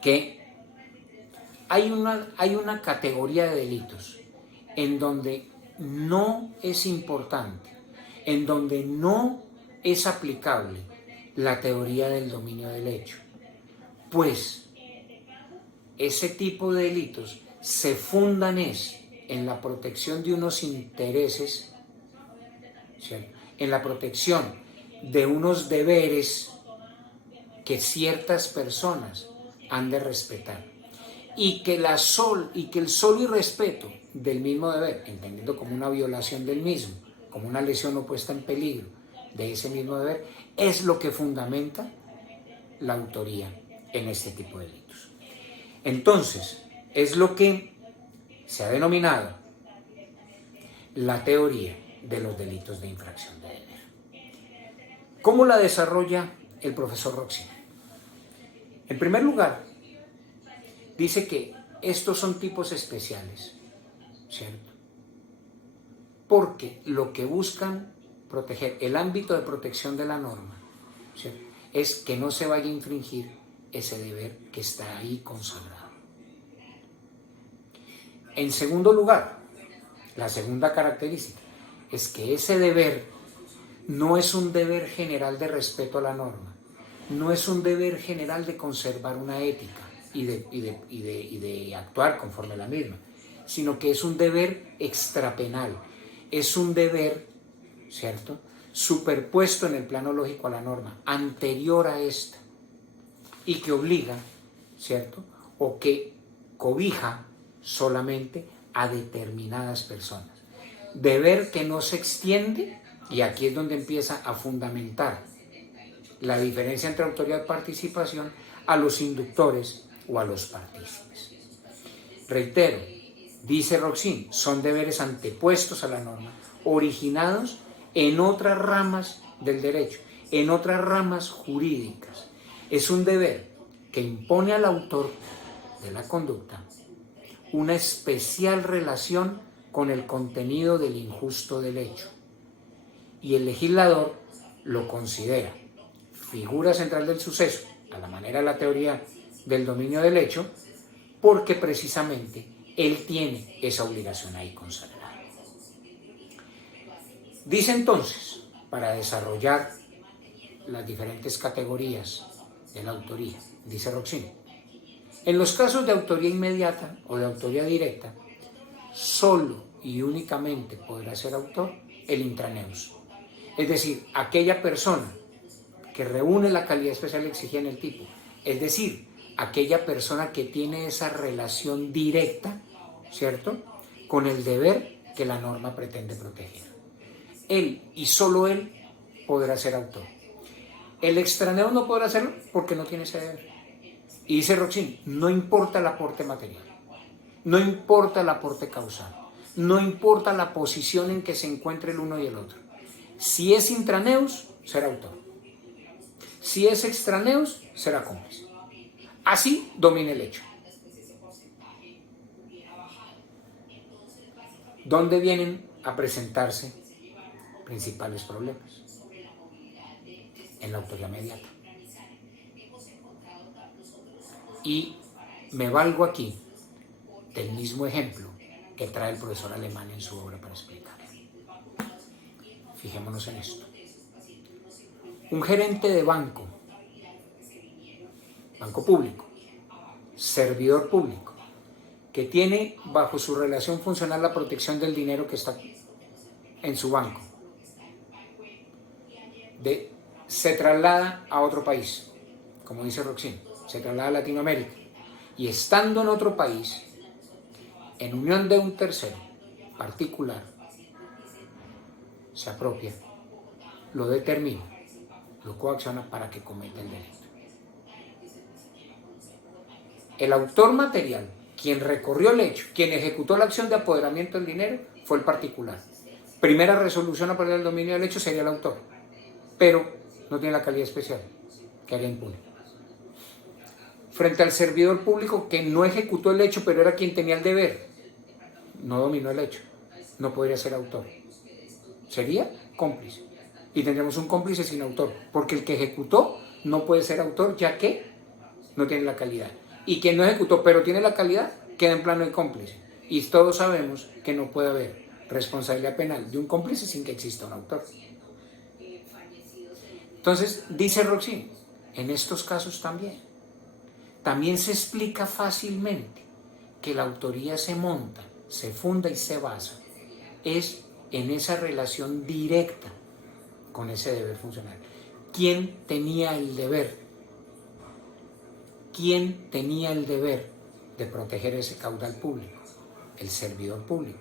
que hay una categoría de delitos en donde no es importante, en donde no es aplicable la teoría del dominio del hecho, pues ese tipo de delitos se fundan en la protección de unos intereses, ¿cierto?, en la protección de unos deberes que ciertas personas han de respetar, y que el solo irrespeto del mismo deber, entendiendo como una violación del mismo, como una lesión o puesta en peligro de ese mismo deber, es lo que fundamenta la autoría en este tipo de delitos. Entonces, es lo que se ha denominado la teoría de los delitos de infracción de deber. ¿Cómo la desarrolla el profesor Roxin? En primer lugar, dice que estos son tipos especiales, ¿cierto? Porque lo que buscan proteger, el ámbito de protección de la norma, ¿cierto?, es que no se vaya a infringir ese deber que está ahí consagrado. En segundo lugar, la segunda característica es que ese deber no es un deber general de respeto a la norma, no es un deber general de conservar una ética y de actuar conforme a la misma, sino que es un deber extrapenal, es un deber, ¿cierto?, superpuesto en el plano lógico a la norma, anterior a esta, y que obliga, ¿cierto?, o que cobija solamente a determinadas personas. Deber que no se extiende, y aquí es donde empieza a fundamentar la diferencia entre autoridad y participación, a los inductores o a los partícipes. Reitero, dice Roxin, son deberes antepuestos a la norma, originados en otras ramas del derecho, en otras ramas jurídicas. Es un deber que impone al autor de la conducta una especial relación con el contenido del injusto del hecho, y el legislador lo considera figura central del suceso, a la manera de la teoría del dominio del hecho, porque precisamente él tiene esa obligación ahí consagrada. Dice entonces, para desarrollar las diferentes categorías de la autoría, dice Roxin, en los casos de autoría inmediata o de autoría directa, solo y únicamente podrá ser autor el intraneus, es decir, aquella persona que reúne la calidad especial exigida en el tipo, es decir, aquella persona que tiene esa relación directa, ¿cierto?, con el deber que la norma pretende proteger. Él y solo él podrá ser autor. El extraneus no podrá hacerlo porque no tiene ese deber. Y dice Roxin, no importa el aporte material, no importa el aporte causal, no importa la posición en que se encuentre el uno y el otro. Si es intraneus, será autor. Si es extraneus, será cómplice. Así domina el hecho. ¿Dónde vienen a presentarse principales problemas? En la autoría mediata. Y me valgo aquí del mismo ejemplo que trae el profesor Alemán en su obra para explicar. Fijémonos en esto. Un gerente de banco público, servidor público, que tiene bajo su relación funcional la protección del dinero que está en su banco, se traslada a otro país, como dice Roxin, se traslada a Latinoamérica, y estando en otro país, en unión de un tercero particular, se apropia, lo determina, lo coacciona para que cometa el delito. El autor material, quien recorrió el hecho, quien ejecutó la acción de apoderamiento del dinero, fue el particular. Primera resolución a partir del dominio del hecho sería el autor, pero no tiene la calidad especial, que haría impune. frente al servidor público que no ejecutó el hecho, pero era quien tenía el deber. No dominó el hecho, no podría ser autor. Sería cómplice. Y tendremos un cómplice sin autor, porque el que ejecutó no puede ser autor, ya que no tiene la calidad. Y quien no ejecutó, pero tiene la calidad, queda en plano de cómplice. Y todos sabemos que no puede haber responsabilidad penal de un cómplice sin que exista un autor. Entonces, dice Roxin, en estos casos también se explica fácilmente que la autoría se monta, se funda y se basa es en esa relación directa con ese deber funcional. ¿Quién tenía el deber? ¿Quién tenía el deber de proteger ese caudal público? El servidor público.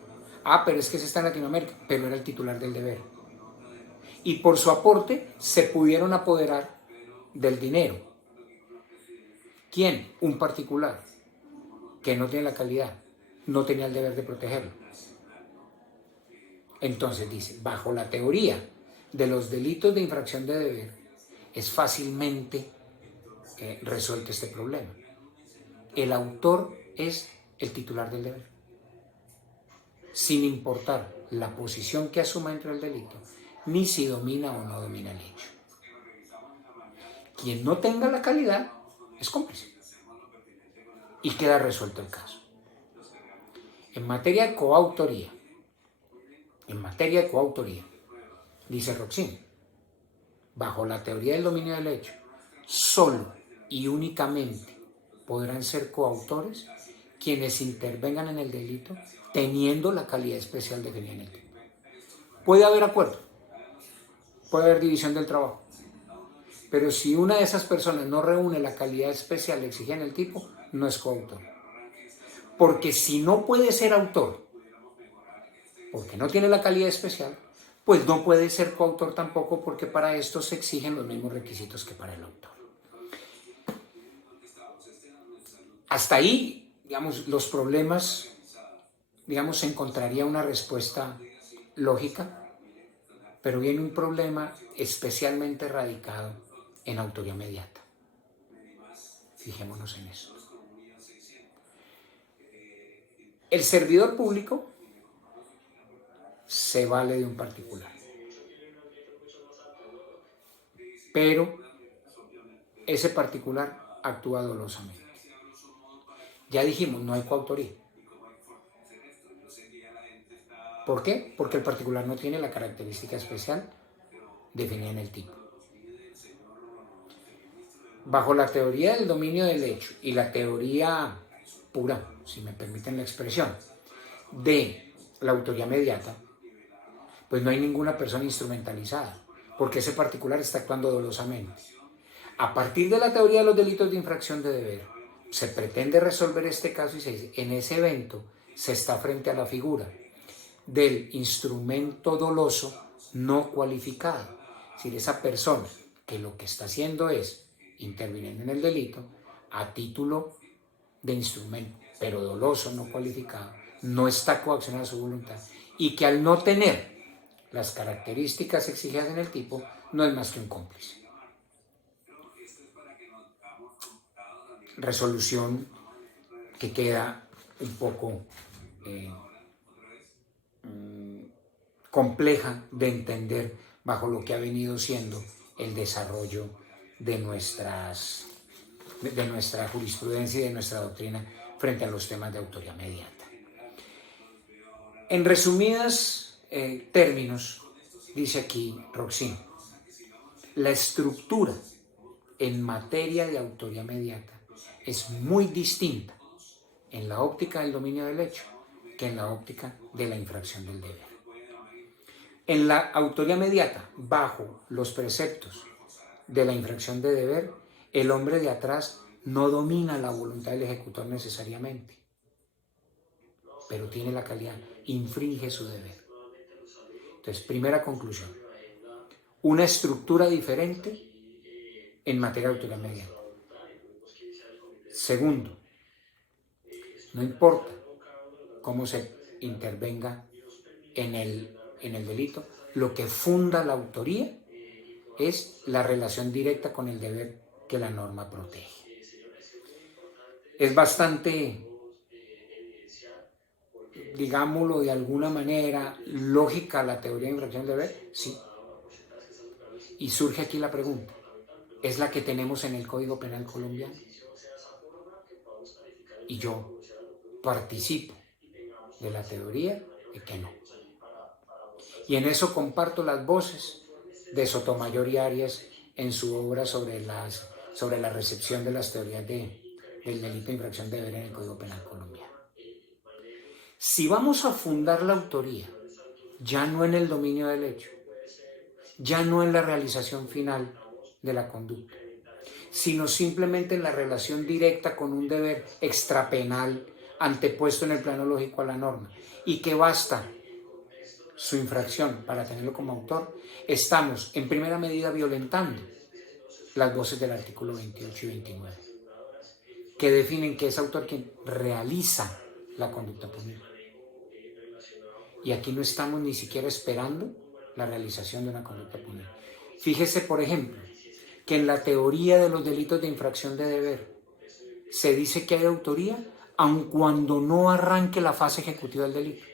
Pero es que ese está en Latinoamérica, pero era el titular del deber. Y por su aporte se pudieron apoderar del dinero. ¿Quién? Un particular que no tiene la calidad, no tenía el deber de protegerlo. Entonces dice, bajo la teoría de los delitos de infracción de deber, es fácilmente resuelto este problema. El autor es el titular del deber, sin importar la posición que asuma dentro del delito, ni si domina o no domina el hecho. Quien no tenga la calidad es cómplice. Y queda resuelto el caso. En materia de coautoría, dice Roxin, bajo la teoría del dominio del hecho, solo y únicamente podrán ser coautores quienes intervengan en el delito teniendo la calidad especial definida en el tipo. Puede haber acuerdo, puede haber división del trabajo, pero si una de esas personas no reúne la calidad especial exigida en el tipo, no es coautor. Porque si no puede ser autor, porque no tiene la calidad especial, pues no puede ser coautor tampoco, porque para esto se exigen los mismos requisitos que para el autor. Hasta ahí, digamos, los problemas, digamos, se encontraría una respuesta lógica, pero viene un problema especialmente radicado en autoría mediata. Fijémonos en eso. El servidor público se vale de un particular, pero ese particular actúa dolosamente. Ya dijimos, no hay coautoría. ¿Por qué? Porque el particular no tiene la característica especial definida en el tipo. Bajo la teoría del dominio del hecho y la teoría pura, si me permiten la expresión, de la autoría mediata, pues no hay ninguna persona instrumentalizada, porque ese particular está actuando dolosamente. A partir de la teoría de los delitos de infracción de deber, se pretende resolver este caso y se dice, en ese evento se está frente a la figura del instrumento doloso no cualificado. Es decir, esa persona que lo que está haciendo es interviniendo en el delito a título de instrumento, pero doloso, no cualificado, no está coaccionando su voluntad y que al no tener las características exigidas en el tipo, no es más que un cómplice. Resolución que queda un poco compleja de entender bajo lo que ha venido siendo el desarrollo de nuestra jurisprudencia y de nuestra doctrina frente a los temas de autoría mediata. En resumidas términos, dice aquí Roxin, la estructura en materia de autoría mediata es muy distinta en la óptica del dominio del hecho que en la óptica de la infracción del deber. En la autoría mediata, bajo los preceptos de la infracción de deber, el hombre de atrás no domina la voluntad del ejecutor necesariamente, pero tiene la calidad, infringe su deber. Entonces, primera conclusión, una estructura diferente en materia de autoría mediata. Segundo, no importa cómo se intervenga en el delito, lo que funda la autoría es la relación directa con el deber que la norma protege. Es bastante, digámoslo de alguna manera, lógica la teoría de infracción de deber, sí. Y surge aquí la pregunta, ¿es la que tenemos en el Código Penal colombiano? Y yo participo de la teoría de que no. Y en eso comparto las voces de Sotomayor y Arias en su obra sobre la recepción de las teorías del delito de infracción de deber en el Código Penal colombiano. Si vamos a fundar la autoría, ya no en el dominio del hecho, ya no en la realización final de la conducta, sino simplemente en la relación directa con un deber extrapenal antepuesto en el plano lógico a la norma, y que basta su infracción para tenerlo como autor, estamos en primera medida violentando las voces del artículo 28 y 29, que definen que es autor quien realiza la conducta punible. Y aquí no estamos ni siquiera esperando la realización de una conducta punible. Fíjese, por ejemplo, que en la teoría de los delitos de infracción de deber se dice que hay autoría aun cuando no arranque la fase ejecutiva del delito.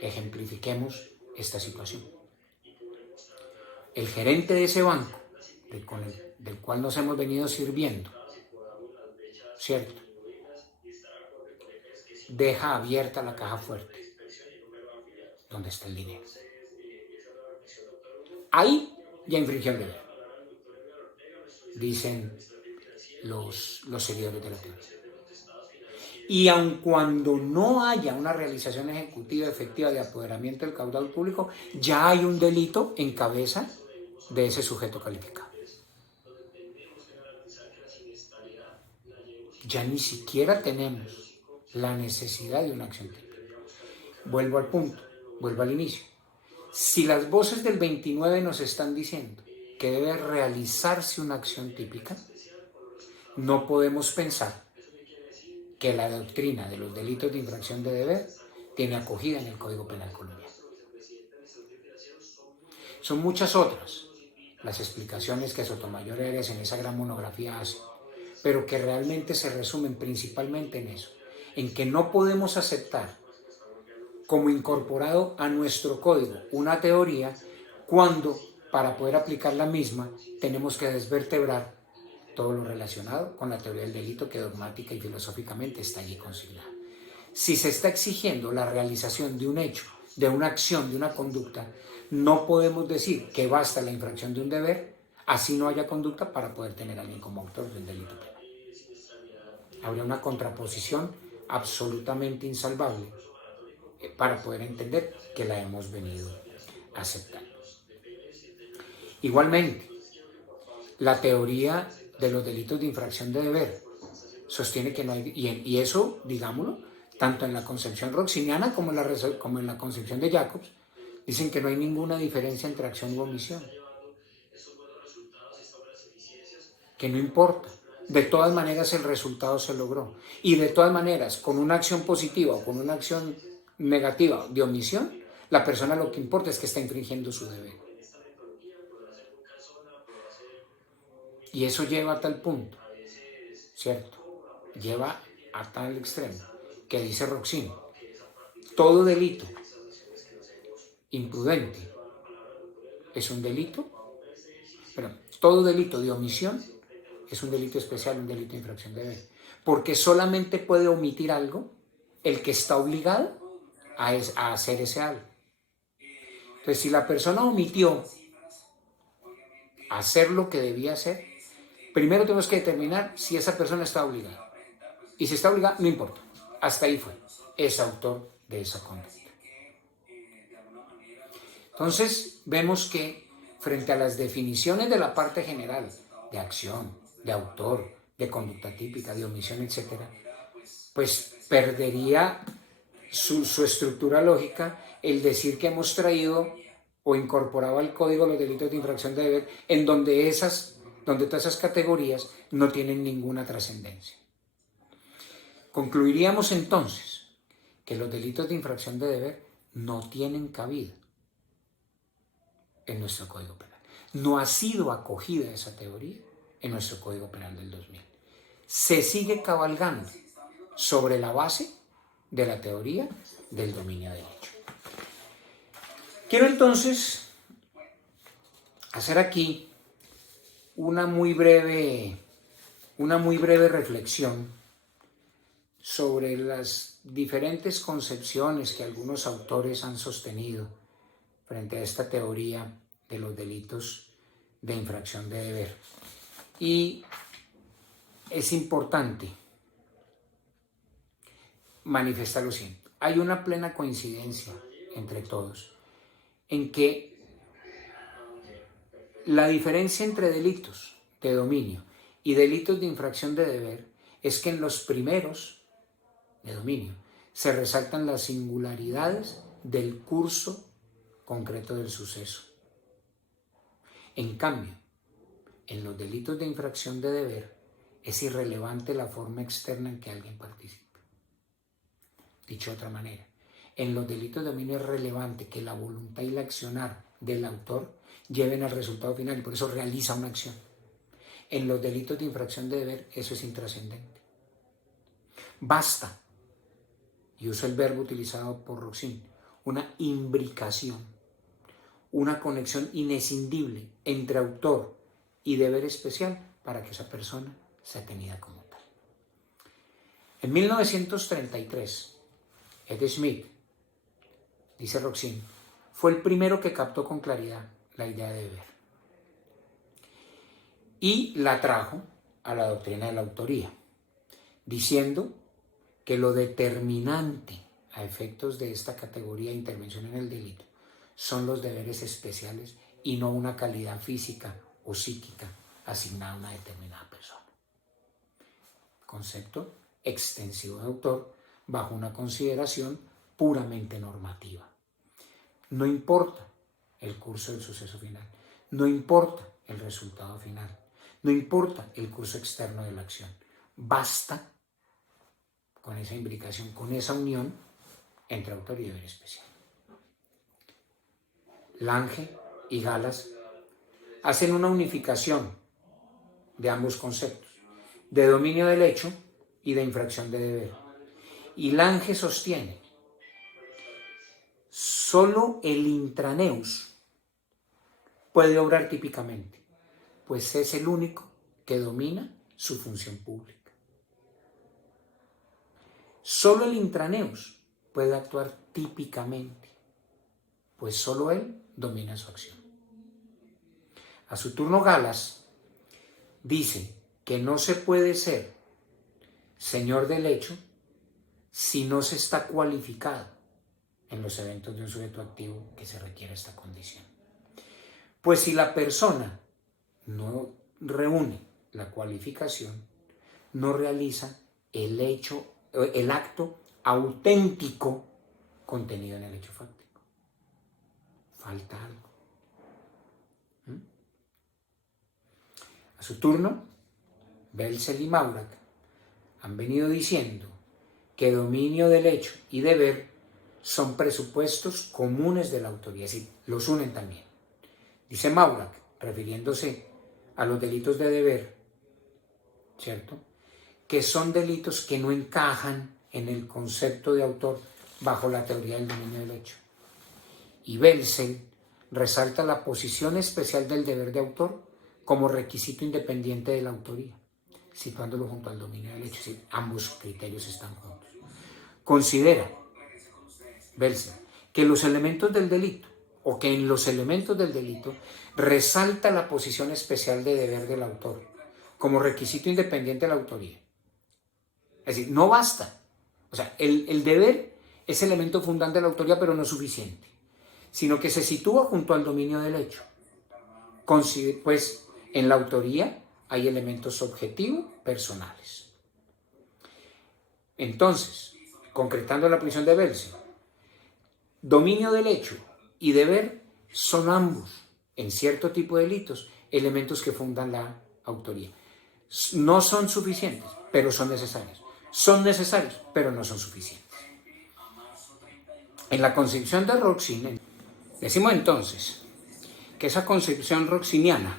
Ejemplifiquemos esta situación. El gerente de ese banco, del cual nos hemos venido sirviendo, ¿cierto?, deja abierta la caja fuerte, donde está el dinero. Ahí ya infringió el deber, dicen los seguidores de la teoría. Y aun cuando no haya una realización ejecutiva efectiva de apoderamiento del caudal público, ya hay un delito en cabeza de ese sujeto calificado. Ya ni siquiera tenemos la necesidad de una acción típica. Vuelvo al punto, vuelvo al inicio. Si las voces del 29 nos están diciendo que debe realizarse una acción típica, no podemos pensar que la doctrina de los delitos de infracción de deber tiene acogida en el Código Penal colombiano. Son muchas otras las explicaciones que Sotomayor y Arias en esa gran monografía hacen, pero que realmente se resumen principalmente en eso, en que no podemos aceptar como incorporado a nuestro código una teoría cuando, para poder aplicar la misma, tenemos que desvertebrar todo lo relacionado con la teoría del delito que dogmática y filosóficamente está allí consignada. Si se está exigiendo la realización de un hecho, de una acción, de una conducta, no podemos decir que basta la infracción de un deber, así no haya conducta para poder tener a alguien como autor del delito penal. Habría una contraposición absolutamente insalvable para poder entender que la hemos venido aceptando. Igualmente, la teoría de los delitos de infracción de deber sostiene que no hay, y eso, digámoslo, tanto en la concepción roxiniana como en la concepción de Jacobs, dicen que no hay ninguna diferencia entre acción u omisión, que no importa, de todas maneras el resultado se logró, y de todas maneras, con una acción positiva o con una acción negativa de omisión, la persona lo que importa es que está infringiendo su deber. Y eso lleva a tal punto, ¿cierto? Lleva a tal extremo que dice Roxin, todo delito imprudente es un delito, pero todo delito de omisión es un delito especial, un delito de infracción de deber, porque solamente puede omitir algo el que está obligado a hacer ese algo. Entonces, si la persona omitió hacer lo que debía hacer, primero tenemos que determinar si esa persona está obligada. Y si está obligada, no importa. Hasta ahí fue. Es autor de esa conducta. Entonces, vemos que frente a las definiciones de la parte general, de acción, de autor, de conducta típica, de omisión, etc., pues perdería su estructura lógica el decir que hemos traído o incorporado al código los delitos de infracción de deber en donde todas esas categorías no tienen ninguna trascendencia. Concluiríamos entonces que los delitos de infracción de deber no tienen cabida en nuestro Código Penal. No ha sido acogida esa teoría en nuestro Código Penal del 2000. se sigue cabalgando sobre la base de la teoría del dominio del hecho. Quiero entonces hacer aquí una muy breve reflexión sobre las diferentes concepciones que algunos autores han sostenido frente a esta teoría de los delitos de infracción de deber. Y es importante manifestar lo siguiente. Hay una plena coincidencia entre todos en que la diferencia entre delitos de dominio y delitos de infracción de deber es que en los primeros de dominio se resaltan las singularidades del curso concreto del suceso. En cambio, en los delitos de infracción de deber es irrelevante la forma externa en que alguien participe. Dicho de otra manera, en los delitos de dominio es relevante que la voluntad y el accionar del autor lleven al resultado final y por eso realiza una acción. En los delitos de infracción de deber eso es intrascendente. Basta, y uso el verbo utilizado por Roxin, una imbricación, una conexión inescindible entre autor y deber especial para que esa persona sea tenida como tal. En 1933, Ed Smith, dice Roxin, fue el primero que captó con claridad la idea de deber y la trajo a la doctrina de la autoría, diciendo que lo determinante a efectos de esta categoría de intervención en el delito son los deberes especiales y no una calidad física o psíquica asignada a una determinada persona. Concepto extensivo de autor bajo una consideración puramente normativa. No importa el curso del suceso final, no importa el resultado final, no importa el curso externo de la acción. Basta con esa imbricación, con esa unión entre autor y deber especial. Lange y Galas hacen una unificación de ambos conceptos, de dominio del hecho y de infracción de deber. Y Lange sostiene, solo el intraneus puede obrar típicamente, pues es el único que domina su función pública. Solo el intraneus puede actuar típicamente, pues solo él domina su acción. A su turno, Galas dice que no se puede ser señor del hecho si no se está cualificado en los eventos de un sujeto activo que se requiere esta condición. Pues si la persona no reúne la cualificación, no realiza el acto auténtico contenido en el hecho fáctico. Falta algo. A su turno, Belzel y Maurak han venido diciendo que dominio del hecho y deber son presupuestos comunes de la autoría, es decir, los unen también. Dice Maurak, refiriéndose a los delitos de deber, ¿cierto?, que son delitos que no encajan en el concepto de autor bajo la teoría del dominio del hecho. Y Belzel resalta la posición especial del deber de autor como requisito independiente de la autoría, situándolo junto al dominio del hecho, es decir, ambos criterios están juntos. Considera Belzel que los elementos del delito, o que en los elementos del delito resalta la posición especial de deber del autor como requisito independiente de la autoría. Es decir, no basta. O sea, el deber es elemento fundante de la autoría, pero no es suficiente, sino que se sitúa junto al dominio del hecho. Pues en la autoría hay elementos objetivos personales. Entonces, concretando la posición de Belzel, dominio del hecho y deber son ambos, en cierto tipo de delitos, elementos que fundan la autoría. No son suficientes, pero son necesarios. Son necesarios, pero no son suficientes. En la concepción de Roxin, decimos entonces que esa concepción roxiniana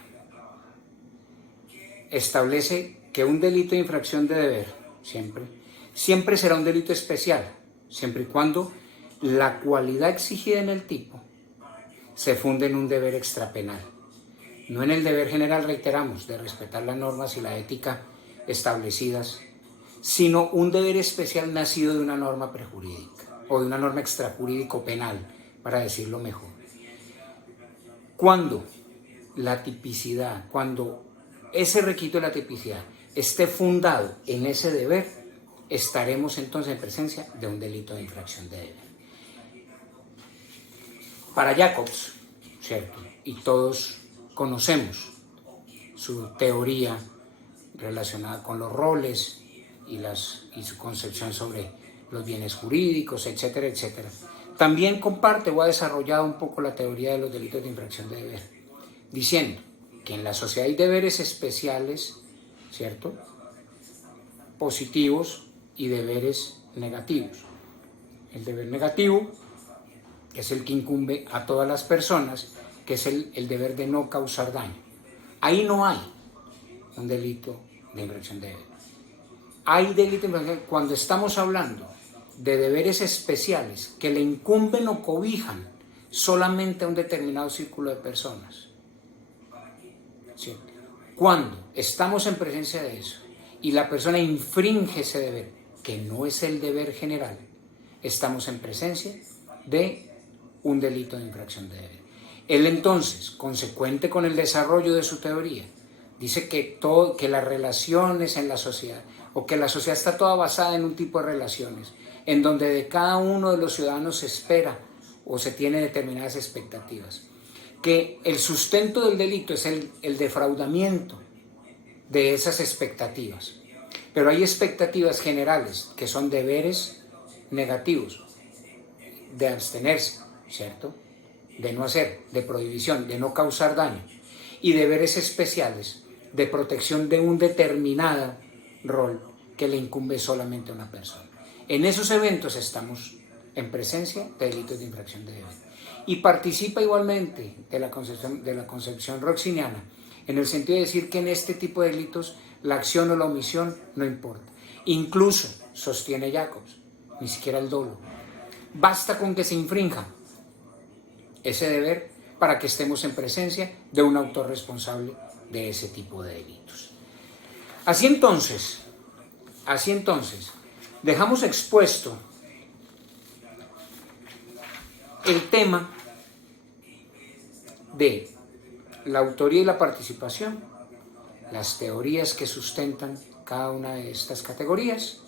establece que un delito de infracción de deber siempre será un delito especial, siempre y cuando la cualidad exigida en el tipo se funde en un deber extrapenal, no en el deber general, reiteramos, de respetar las normas y la ética establecidas, sino un deber especial nacido de una norma prejurídica o de una norma extrajurídico penal, para decirlo mejor. Cuando la tipicidad, cuando ese requisito de la tipicidad esté fundado en ese deber, estaremos entonces en presencia de un delito de infracción de deber. Para Jacobs, ¿cierto? Y todos conocemos su teoría relacionada con los roles y su concepción sobre los bienes jurídicos, etcétera, etcétera. También comparte o ha desarrollado un poco la teoría de los delitos de infracción de deber, diciendo que en la sociedad hay deberes especiales, ¿cierto?, positivos y deberes negativos. El deber negativo, que es el que incumbe a todas las personas, que es el deber de no causar daño. Ahí no hay un delito de infracción de deber. Hay delito de infracción cuando estamos hablando de deberes especiales que le incumben o cobijan solamente a un determinado círculo de personas. ¿Sí? Cuando estamos en presencia de eso y la persona infringe ese deber, que no es el deber general, estamos en presencia de un delito de infracción de deber. Él entonces, consecuente con el desarrollo de su teoría, dice que las relaciones en la sociedad, o que la sociedad está toda basada en un tipo de relaciones, en donde de cada uno de los ciudadanos se espera o se tiene determinadas expectativas, que el sustento del delito es el defraudamiento de esas expectativas. Pero hay expectativas generales que son deberes negativos, de abstenerse, ¿cierto?, de no hacer, de prohibición, de no causar daño, y deberes especiales de protección de un determinado rol que le incumbe solamente a una persona. En esos eventos estamos en presencia de delitos de infracción de deber. Y participa igualmente de la concepción roxiniana, en el sentido de decir que en este tipo de delitos la acción o la omisión no importa. Incluso, sostiene Jacobs, ni siquiera el dolo. Basta con que se infrinja ese deber para que estemos en presencia de un autor responsable de ese tipo de delitos. Así entonces, dejamos expuesto el tema de la autoría y la participación, las teorías que sustentan cada una de estas categorías,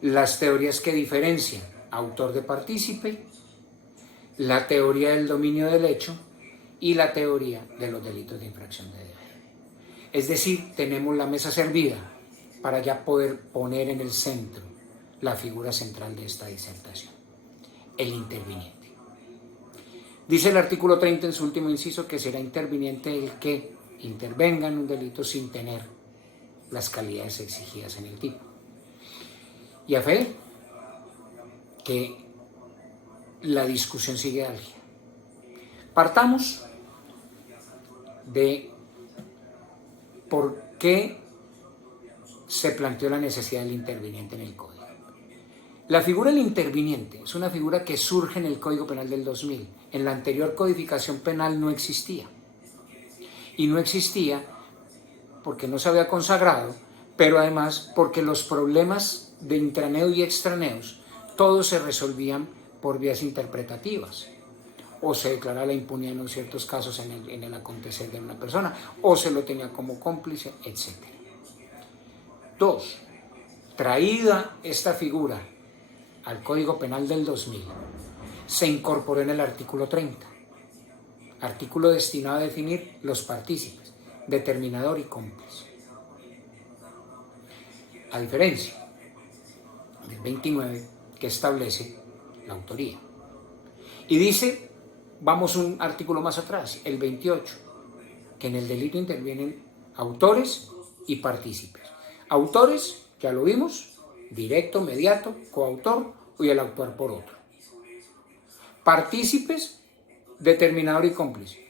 las teorías que diferencian autor de partícipe, la teoría del dominio del hecho y la teoría de los delitos de infracción de deber. Es decir, tenemos la mesa servida para ya poder poner en el centro la figura central de esta disertación, el interviniente. Dice el artículo 30 en su último inciso que será interviniente el que intervenga en un delito sin tener las calidades exigidas en el tipo. Y a fe que la discusión sigue álgida. Partamos de por qué se planteó la necesidad del interviniente en el Código. La figura del interviniente es una figura que surge en el Código Penal del 2000. En la anterior codificación penal no existía. Y no existía porque no se había consagrado, pero además porque los problemas de intraneo y extraneos todos se resolvían por vías interpretativas. O se declaraba la impunidad en ciertos casos en el acontecer de una persona, o se lo tenía como cómplice, etc. 2. Traída esta figura al Código Penal del 2000, se incorporó en el artículo 30, artículo destinado a definir los partícipes, determinador y cómplice. A diferencia del 29, que establece la autoría. Y dice, vamos un artículo más atrás, el 28, que en el delito intervienen autores y partícipes. Autores, ya lo vimos, directo, mediato, coautor y el actuar por otro. Partícipes, determinador y cómplice.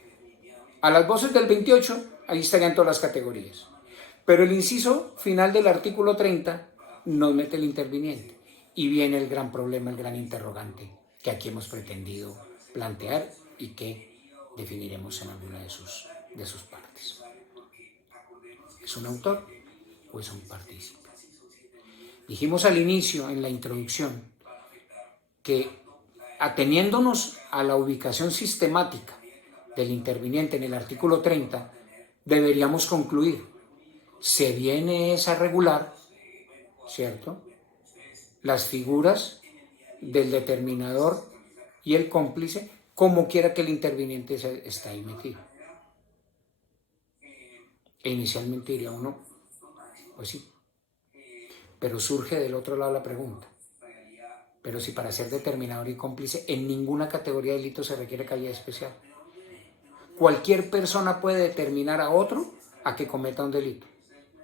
A las voces del 28, ahí estarían todas las categorías. Pero el inciso final del artículo 30 nos mete el interviniente. Y viene el gran problema, el gran interrogante que aquí hemos pretendido plantear y que definiremos en alguna de sus partes. ¿Es un autor o es un partícipe? Dijimos al inicio, en la introducción, que ateniéndonos a la ubicación sistemática del interviniente en el artículo 30, deberíamos concluir, se viene a regular, ¿cierto?, las figuras del determinador y el cómplice, como quiera que el interviniente está ahí metido. E inicialmente diría uno, pues sí, pero surge del otro lado la pregunta, pero si para ser determinador y cómplice en ninguna categoría de delito se requiere calidad especial. Cualquier persona puede determinar a otro a que cometa un delito,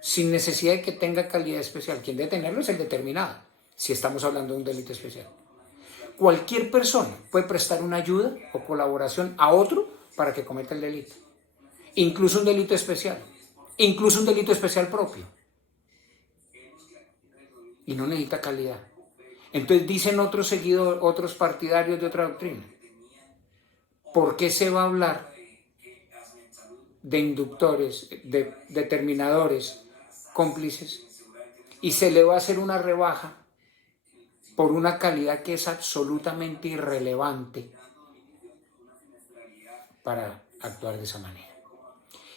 sin necesidad de que tenga calidad especial. Quien debe tenerlo es el determinado, si estamos hablando de un delito especial. Cualquier persona puede prestar una ayuda o colaboración a otro para que cometa el delito, incluso un delito especial, incluso un delito especial propio, y no necesita calidad. Entonces dicen otros partidarios de otra doctrina, ¿por qué se va a hablar de inductores, de determinadores, cómplices, y se le va a hacer una rebaja por una calidad que es absolutamente irrelevante para actuar de esa manera?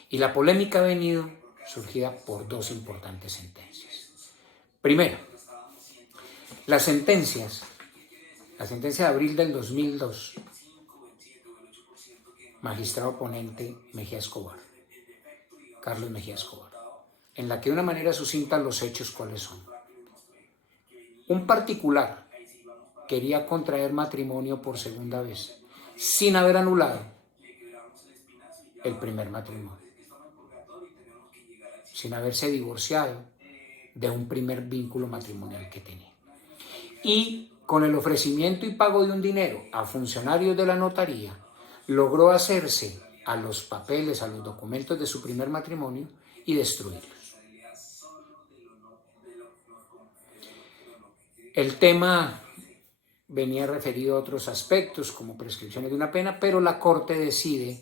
Y la polémica ha venido surgida por dos importantes sentencias. Primero, la sentencia de abril del 2002, magistrado ponente Mejía Escobar, Carlos Mejía Escobar, en la que de una manera sucinta los hechos cuáles son. Un particular quería contraer matrimonio por segunda vez, sin haber anulado el primer matrimonio, sin haberse divorciado de un primer vínculo matrimonial que tenía. Y con el ofrecimiento y pago de un dinero a funcionarios de la notaría, logró hacerse a los papeles, a los documentos de su primer matrimonio y destruirlos. El tema venía referido a otros aspectos como prescripciones de una pena, pero la Corte decide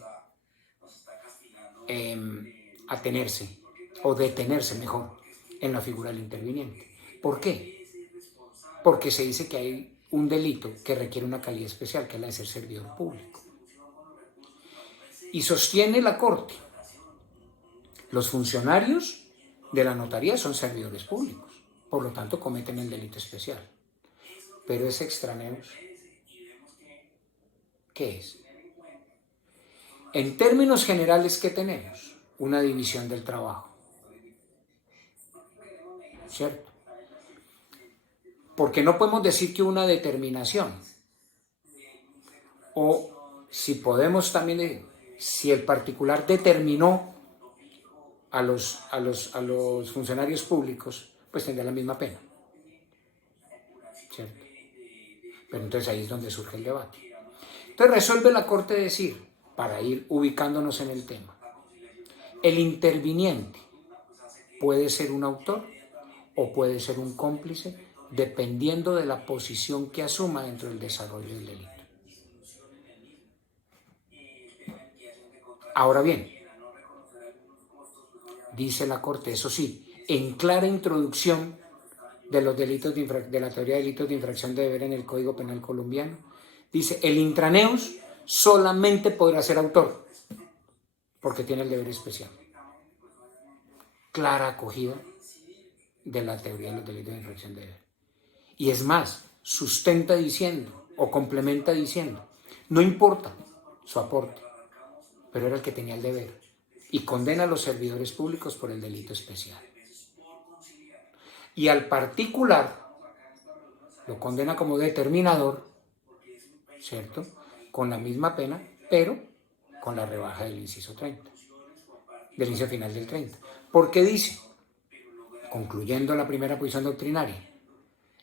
atenerse o detenerse mejor en la figura del interviniente. ¿Por qué? Porque se dice que hay un delito que requiere una calidad especial, que es la de ser servidor público. Y sostiene la Corte, los funcionarios de la notaría son servidores públicos, por lo tanto cometen el delito especial. Pero es extraneos. ¿Qué es? En términos generales, ¿qué tenemos? Una división del trabajo, ¿cierto? Porque no podemos decir que una determinación, o si podemos también decir, si el particular determinó a los funcionarios públicos, pues tendrá la misma pena, ¿cierto? Pero entonces ahí es donde surge el debate. Entonces resuelve la Corte decir, para ir ubicándonos en el tema, el interviniente puede ser un autor o puede ser un cómplice, dependiendo de la posición que asuma dentro del desarrollo del delito. Ahora bien, dice la Corte, eso sí, en clara introducción de los delitos de la teoría de delitos de infracción de deber en el Código Penal colombiano, dice, el intraneus solamente podrá ser autor, porque tiene el deber especial. Clara acogida de la teoría de los delitos de infracción de deber. Y es más, sustenta diciendo, o complementa diciendo, no importa su aporte, pero era el que tenía el deber, y condena a los servidores públicos por el delito especial. Y al particular lo condena como determinador, ¿cierto?, con la misma pena, pero con la rebaja del inciso 30, del inciso final del 30. Porque dice, concluyendo la primera posición doctrinaria,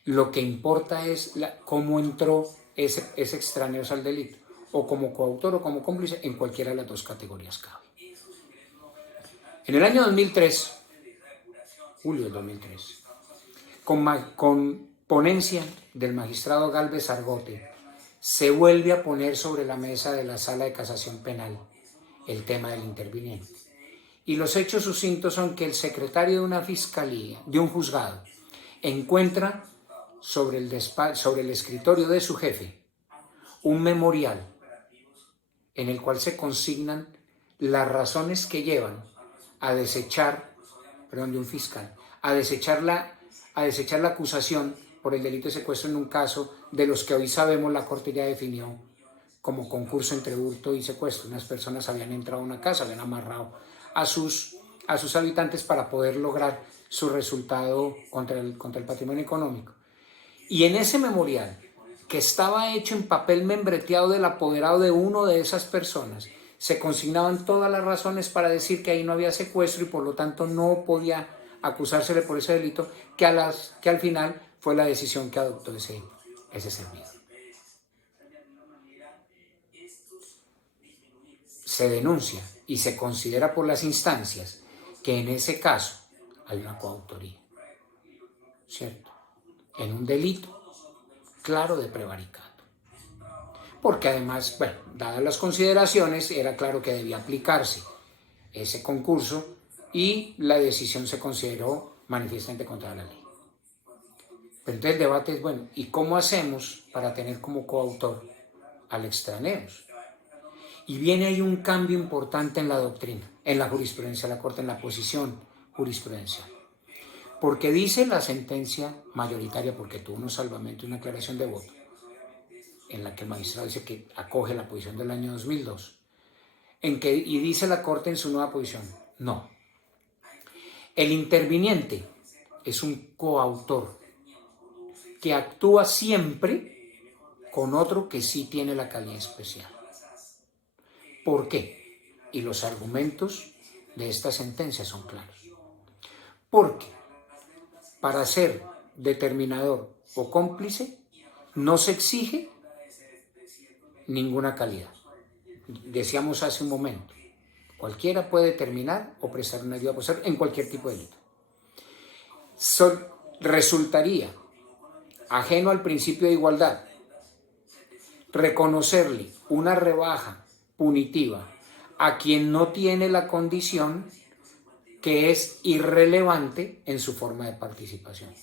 lo que importa es cómo entró ese extraño al delito, o como coautor o como cómplice, en cualquiera de las dos categorías cabe. En el año 2003, julio del 2003. Con ponencia del magistrado Gálvez Argote, se vuelve a poner sobre la mesa de la Sala de Casación Penal el tema del interviniente. Y los hechos sucintos son que el secretario de una fiscalía, de un juzgado, encuentra sobre el escritorio de su jefe un memorial en el cual se consignan las razones que llevan a desechar, de un fiscal, a desechar la acusación por el delito de secuestro en un caso de los que hoy sabemos la Corte ya definió como concurso entre hurto y secuestro. Unas personas habían entrado a una casa, habían amarrado a sus habitantes para poder lograr su resultado contra el patrimonio económico. Y en ese memorial, que estaba hecho en papel membreteado del apoderado de uno de esas personas, se consignaban todas las razones para decir que ahí no había secuestro y por lo tanto no podía acusársele por ese delito, que al final fue la decisión que adoptó ese servidor. Se denuncia y se considera por las instancias que en ese caso hay una coautoría, ¿cierto? En un delito claro de prevaricato. Porque además, dadas las consideraciones, era claro que debía aplicarse ese concurso y la decisión se consideró manifiestamente contra la ley. Pero entonces el debate es, ¿y cómo hacemos para tener como coautor al extraneos? Y viene ahí un cambio importante en la doctrina, en la jurisprudencia de la Corte, en la posición jurisprudencial. Porque dice la sentencia mayoritaria, porque tuvo un salvamento y una aclaración de voto, en la que el magistrado dice que acoge la posición del año 2002, y dice la Corte en su nueva posición, no. El interviniente es un coautor que actúa siempre con otro que sí tiene la calidad especial. ¿Por qué? Y los argumentos de esta sentencia son claros. Porque para ser determinador o cómplice no se exige ninguna calidad. Decíamos hace un momento, cualquiera puede determinar o prestar una ayuda posterior en cualquier tipo de delito. Resultaría ajeno al principio de igualdad reconocerle una rebaja punitiva a quien no tiene la condición que es irrelevante en su forma de participación.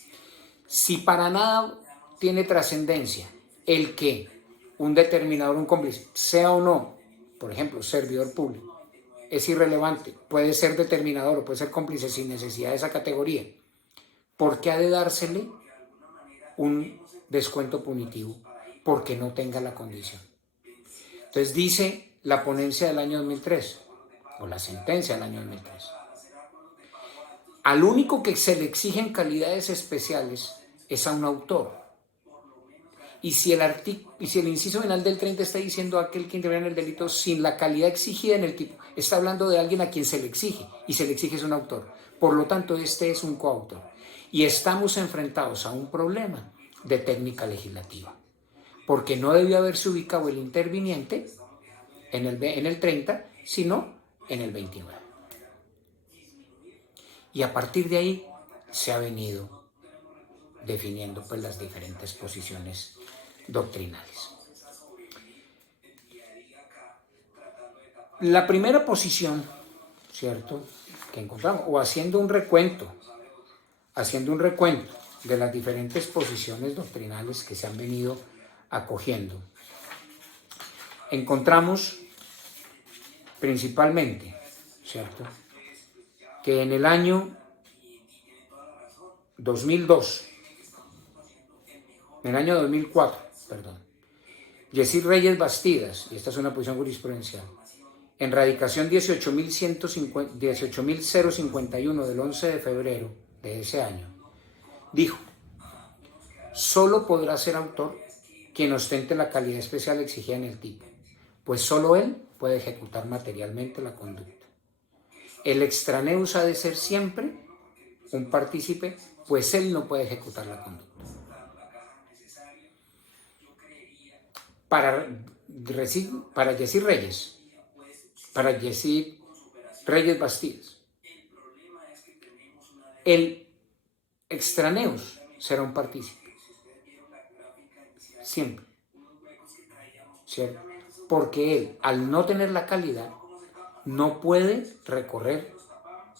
Si para nada tiene trascendencia el que un determinador, un cómplice, sea o no, por ejemplo, servidor público, es irrelevante, puede ser determinador o puede ser cómplice sin necesidad de esa categoría, ¿por qué ha de dársele un descuento punitivo? Porque no tenga la condición. Entonces dice la ponencia del año 2003, o la sentencia del año 2003, al único que se le exigen calidades especiales es a un autor. Y si el inciso final del 30 está diciendo aquel que interviene en el delito sin la calidad exigida en el tipo, está hablando de alguien a quien se le exige, y se le exige es un autor. Por lo tanto, este es un coautor. Y estamos enfrentados a un problema de técnica legislativa, porque no debió haberse ubicado el interviniente en el 30, sino en el 29. Y a partir de ahí se ha venido definiendo las diferentes posiciones doctrinales. La primera posición, ¿cierto?, que encontramos, o haciendo un recuento de las diferentes posiciones doctrinales que se han venido acogiendo, encontramos principalmente, ¿cierto?, que en el año 2004, Yesir Reyes Bastidas, y esta es una posición jurisprudencial, en radicación 18.051 del 11 de febrero de ese año, dijo: solo podrá ser autor quien ostente la calidad especial exigida en el tipo, pues solo él puede ejecutar materialmente la conducta. El extraneus ha de ser siempre un partícipe, pues él no puede ejecutar la conducta. Para Yesir Reyes Bastidas, el extraneus será un partícipe. Siempre. ¿Cierto? Porque él, al no tener la calidad, no puede recorrer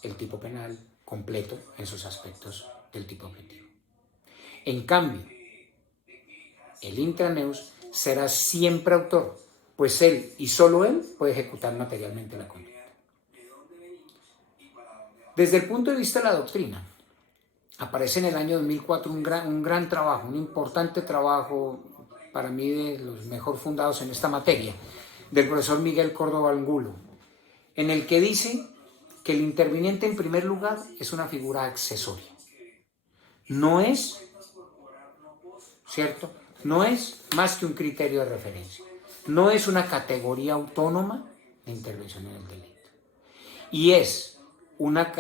el tipo penal completo en sus aspectos del tipo objetivo. En cambio, el intraneus será siempre autor, pues él y solo él puede ejecutar materialmente la conducta. Desde el punto de vista de la doctrina, aparece en el año 2004 un gran trabajo, un importante trabajo, para mí de los mejor fundados en esta materia, del profesor Miguel Córdoba Angulo, en el que dice que el interviniente en primer lugar es una figura accesoria. No es, ¿cierto? No es más que un criterio de referencia. No es una categoría autónoma de intervención en el delito. Y es una,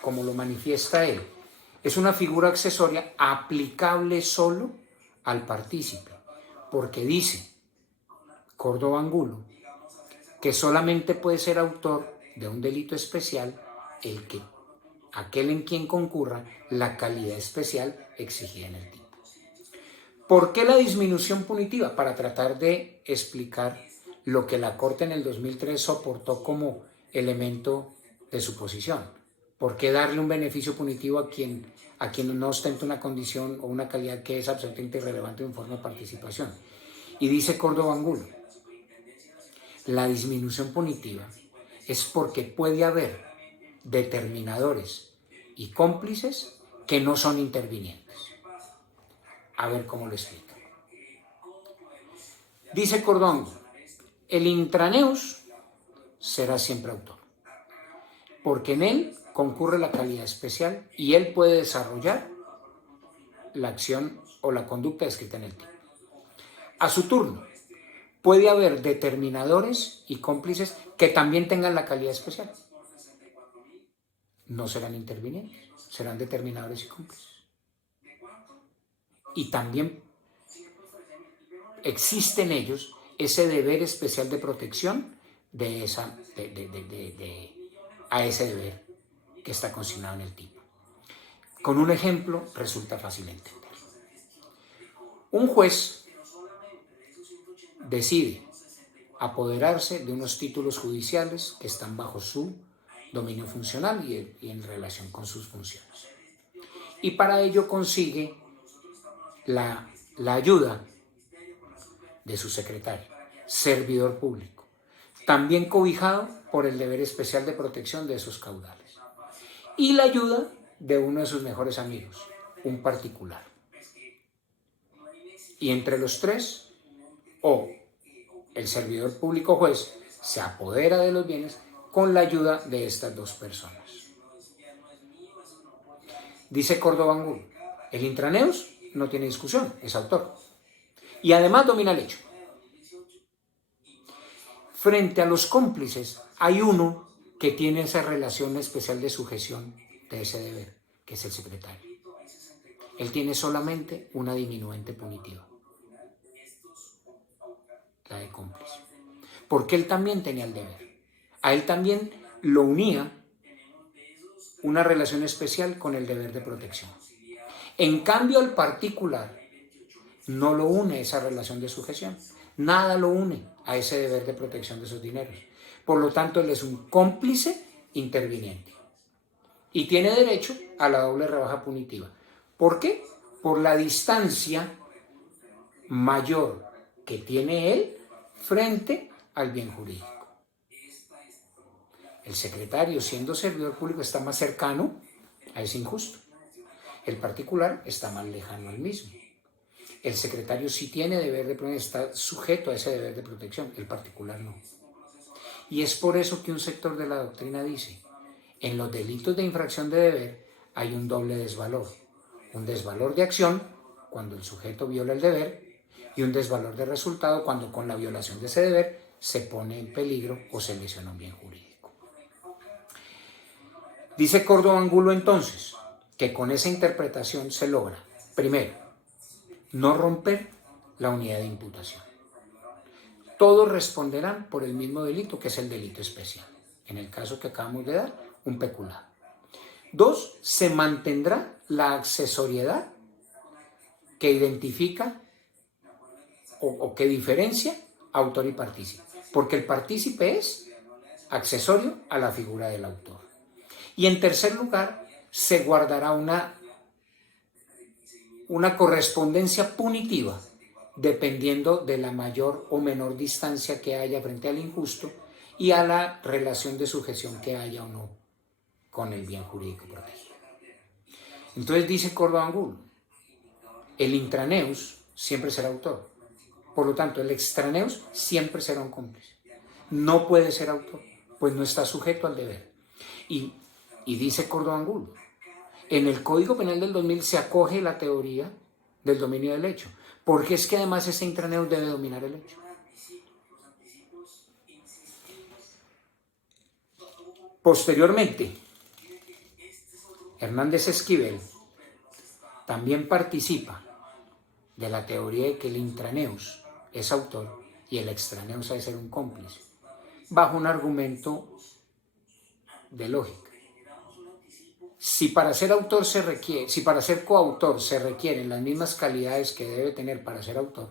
como lo manifiesta él, es una figura accesoria aplicable solo al partícipe, porque dice Córdoba Angulo que solamente puede ser autor de un delito especial aquel en quien concurra la calidad especial exigida en el tipo. ¿Por qué la disminución punitiva? Para tratar de explicar lo que la Corte en el 2003 soportó como elemento de su posición. ¿Por qué darle un beneficio punitivo a quien no ostenta una condición o una calidad que es absolutamente irrelevante en forma de participación? Y dice Córdoba Angulo, la disminución punitiva es porque puede haber determinadores y cómplices que no son intervinientes. A ver cómo lo explica. Dice Córdoba Angulo, el intraneus será siempre autor, porque en él concurre la calidad especial y él puede desarrollar la acción o la conducta descrita en el tipo. A su turno, puede haber determinadores y cómplices que también tengan la calidad especial. No serán intervinientes, serán determinadores y cómplices. Y también existe en ellos ese deber especial de protección a ese deber que está consignado en el tipo. Con un ejemplo resulta fácil entender. Un juez decide apoderarse de unos títulos judiciales que están bajo su dominio funcional y en relación con sus funciones. Y para ello consigue la ayuda de su secretario, servidor público, también cobijado por el deber especial de protección de esos caudales, y la ayuda de uno de sus mejores amigos, un particular. Y entre los tres, el servidor público juez se apodera de los bienes con la ayuda de estas dos personas. Dice Córdoba Angulo, el intraneus no tiene discusión, es autor. Y además domina el hecho. Frente a los cómplices hay uno que tiene esa relación especial de sujeción de ese deber, que es el secretario. Él tiene solamente una diminuente punitiva, la de cómplice. Porque él también tenía el deber. A él también lo unía una relación especial con el deber de protección. En cambio, al particular no lo une esa relación de sujeción. Nada lo une a ese deber de protección de sus dineros. Por lo tanto, él es un cómplice interviniente. Y tiene derecho a la doble rebaja punitiva. ¿Por qué? Por la distancia mayor que tiene él frente al bien jurídico. El secretario, siendo servidor público, está más cercano a ese injusto. El particular está más lejano al mismo. El secretario sí tiene deber de protección, está sujeto a ese deber de protección, el particular no. Y es por eso que un sector de la doctrina dice, en los delitos de infracción de deber hay un doble desvalor. Un desvalor de acción, cuando el sujeto viola el deber, y un desvalor de resultado, cuando con la violación de ese deber se pone en peligro o se lesiona un bien jurídico. Dice Córdoba Angulo entonces, que con esa interpretación se logra, primero, no romper la unidad de imputación. Todos responderán por el mismo delito, que es el delito especial. En el caso que acabamos de dar, un peculado. 2, se mantendrá la accesoriedad que identifica o que diferencia autor y partícipe, porque el partícipe es accesorio a la figura del autor. Y en tercer lugar, se guardará una correspondencia punitiva dependiendo de la mayor o menor distancia que haya frente al injusto y a la relación de sujeción que haya o no con el bien jurídico protegido. Entonces dice Córdoba Angulo, el intraneus siempre será autor, por lo tanto el extraneus siempre será un cómplice, no puede ser autor, pues no está sujeto al deber. Y dice Córdoba Angulo, en el Código Penal del 2000 se acoge la teoría del dominio del hecho, porque es que además ese intraneus debe dominar el hecho. Posteriormente, Hernández Esquivel también participa de la teoría de que el intraneus es autor y el extraneus ha de ser un cómplice, bajo un argumento de lógica. Si para ser coautor se requieren las mismas calidades que debe tener para ser autor,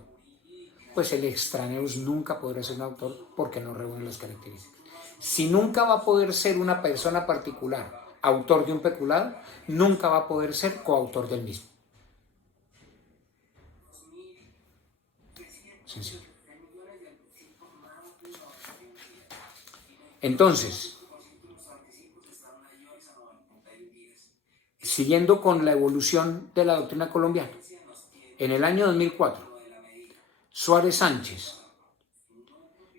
pues el extraneus nunca podrá ser un autor porque no reúne las características. Si nunca va a poder ser una persona particular autor de un peculado, nunca va a poder ser coautor del mismo. Sencillo. Entonces, siguiendo con la evolución de la doctrina colombiana, en el año 2004, Suárez Sánchez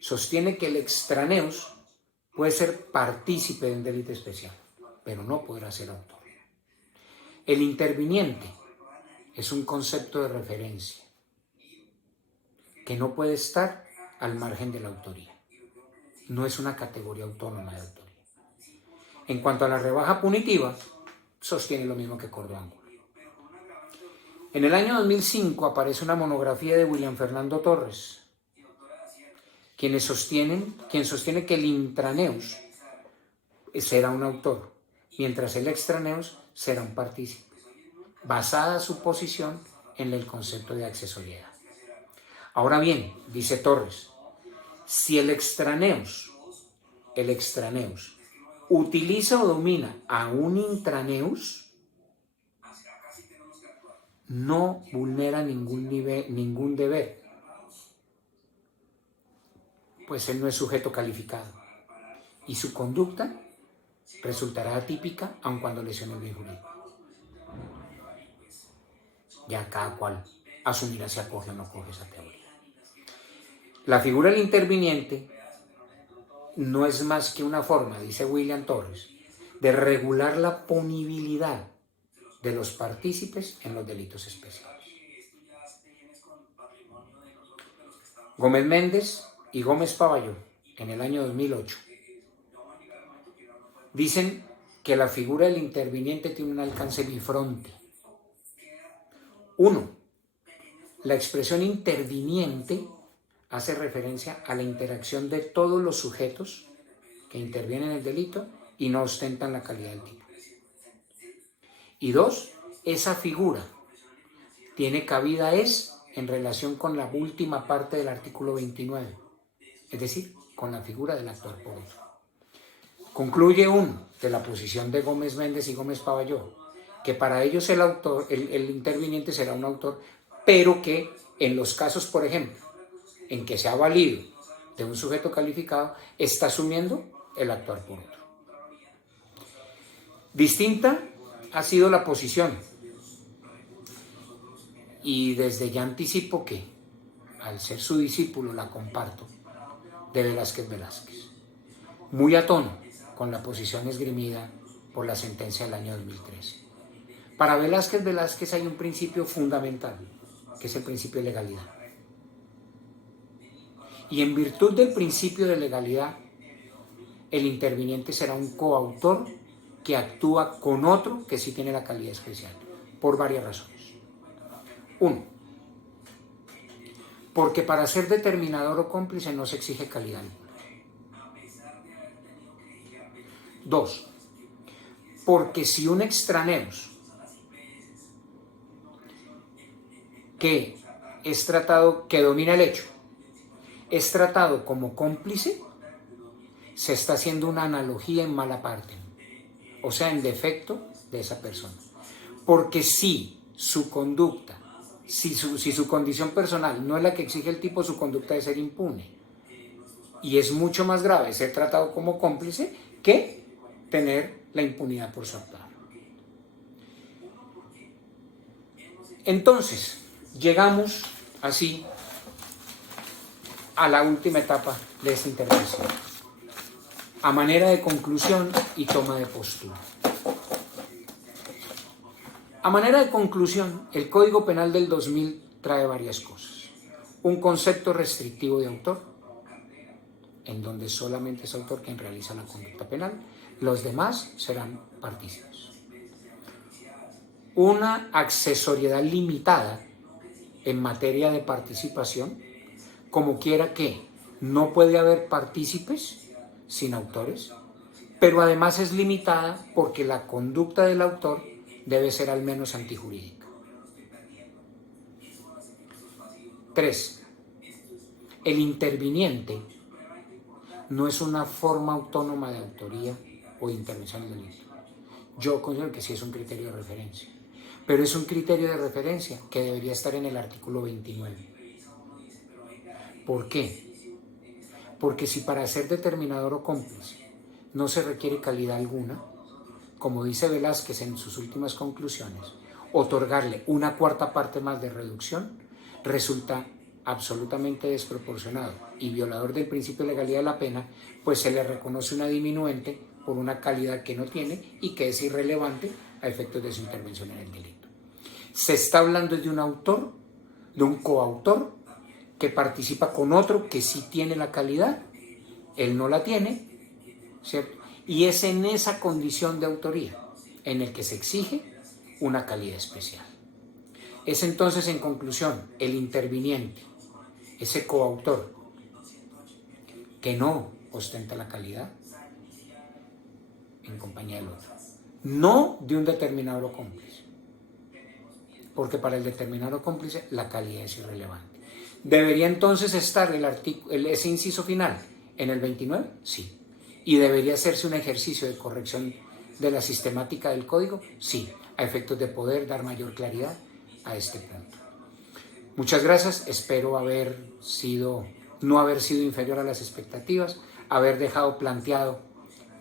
sostiene que el extraneus puede ser partícipe de un delito especial, pero no podrá ser autor. El interviniente es un concepto de referencia que no puede estar al margen de la autoría. No es una categoría autónoma de autoría. En cuanto a la rebaja punitiva, sostiene lo mismo que Córdoba Angulo. En el año 2005 aparece una monografía de William Fernando Torres, quien sostiene que el intraneus será un autor, mientras el extraneus será un partícipe, basada su posición en el concepto de accesoriedad. Ahora bien, dice Torres, si el extraneus utiliza o domina a un intraneus, no vulnera ningún deber, pues él no es sujeto calificado y su conducta resultará atípica aun cuando lesione el bien jurídico. Ya cada cual asumirá si acoge o no acoge esa teoría. La figura del interviniente no es más que una forma, dice William Torres, de regular la punibilidad de los partícipes en los delitos especiales. Gómez Méndez y Gómez Pavalló, en el año 2008, dicen que la figura del interviniente tiene un alcance bifronte. 1. La expresión interviniente hace referencia a la interacción de todos los sujetos que intervienen en el delito y no ostentan la calidad del tipo. Y 2, esa figura tiene cabida en relación con la última parte del artículo 29, es decir, con la figura del actuar por otro. Concluye de la posición de Gómez Méndez y Gómez Pavalló, que para ellos el interviniente será un autor, pero que en los casos, por ejemplo, en que se ha valido de un sujeto calificado, está asumiendo el actuar por otro. Distinta ha sido la posición, y desde ya anticipo que, al ser su discípulo, la comparto, de Velázquez Velázquez, muy a tono con la posición esgrimida por la sentencia del año 2013. Para Velázquez Velázquez hay un principio fundamental, que es el principio de legalidad. Y en virtud del principio de legalidad, el interviniente será un coautor que actúa con otro que sí tiene la calidad especial, por varias razones. 1. Porque para ser determinador o cómplice no se exige calidad. 2. porque si un extraneus que es tratado, que domina el hecho, es tratado como cómplice, se está haciendo una analogía en mala parte, o sea, en defecto de esa persona. Porque si su conducta, si su condición personal no es la que exige el tipo, su conducta debe ser impune. Y es mucho más grave ser tratado como cómplice que tener la impunidad por su actuar. Entonces, llegamos así a la última etapa de esta intervención, a manera de conclusión y toma de postura. A manera de conclusión, el Código Penal del 2000 trae varias cosas. Un concepto restrictivo de autor, en donde solamente es autor quien realiza la conducta penal, los demás serán partícipes. Una accesoriedad limitada en materia de participación, como quiera que no puede haber partícipes sin autores, pero además es limitada porque la conducta del autor debe ser al menos antijurídica. 3. El interviniente no es una forma autónoma de autoría o intervención en el delito. Yo considero que sí es un criterio de referencia, pero es un criterio de referencia que debería estar en el artículo 29. ¿Por qué? Porque si para ser determinador o cómplice no se requiere calidad alguna, como dice Velázquez en sus últimas conclusiones, otorgarle una cuarta parte más de reducción resulta absolutamente desproporcionado y violador del principio de legalidad de la pena, pues se le reconoce una diminuente por una calidad que no tiene y que es irrelevante a efectos de su intervención en el delito. Se está hablando de un autor, de un coautor, que participa con otro que sí tiene la calidad, él no la tiene, ¿cierto? Y es en esa condición de autoría en el que se exige una calidad especial. Es entonces, en conclusión, el interviniente, ese coautor que no ostenta la calidad en compañía del otro, no de un determinado cómplice, porque para el determinado cómplice la calidad es irrelevante. ¿Debería entonces estar ese inciso final en el 29? Sí. ¿Y debería hacerse un ejercicio de corrección de la sistemática del código? Sí, a efectos de poder dar mayor claridad a este punto. Muchas gracias, espero no haber sido inferior a las expectativas, haber dejado planteado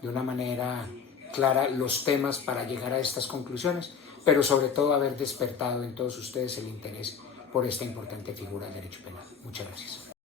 de una manera clara los temas para llegar a estas conclusiones, pero sobre todo haber despertado en todos ustedes el interés por esta importante figura del derecho penal. Muchas gracias.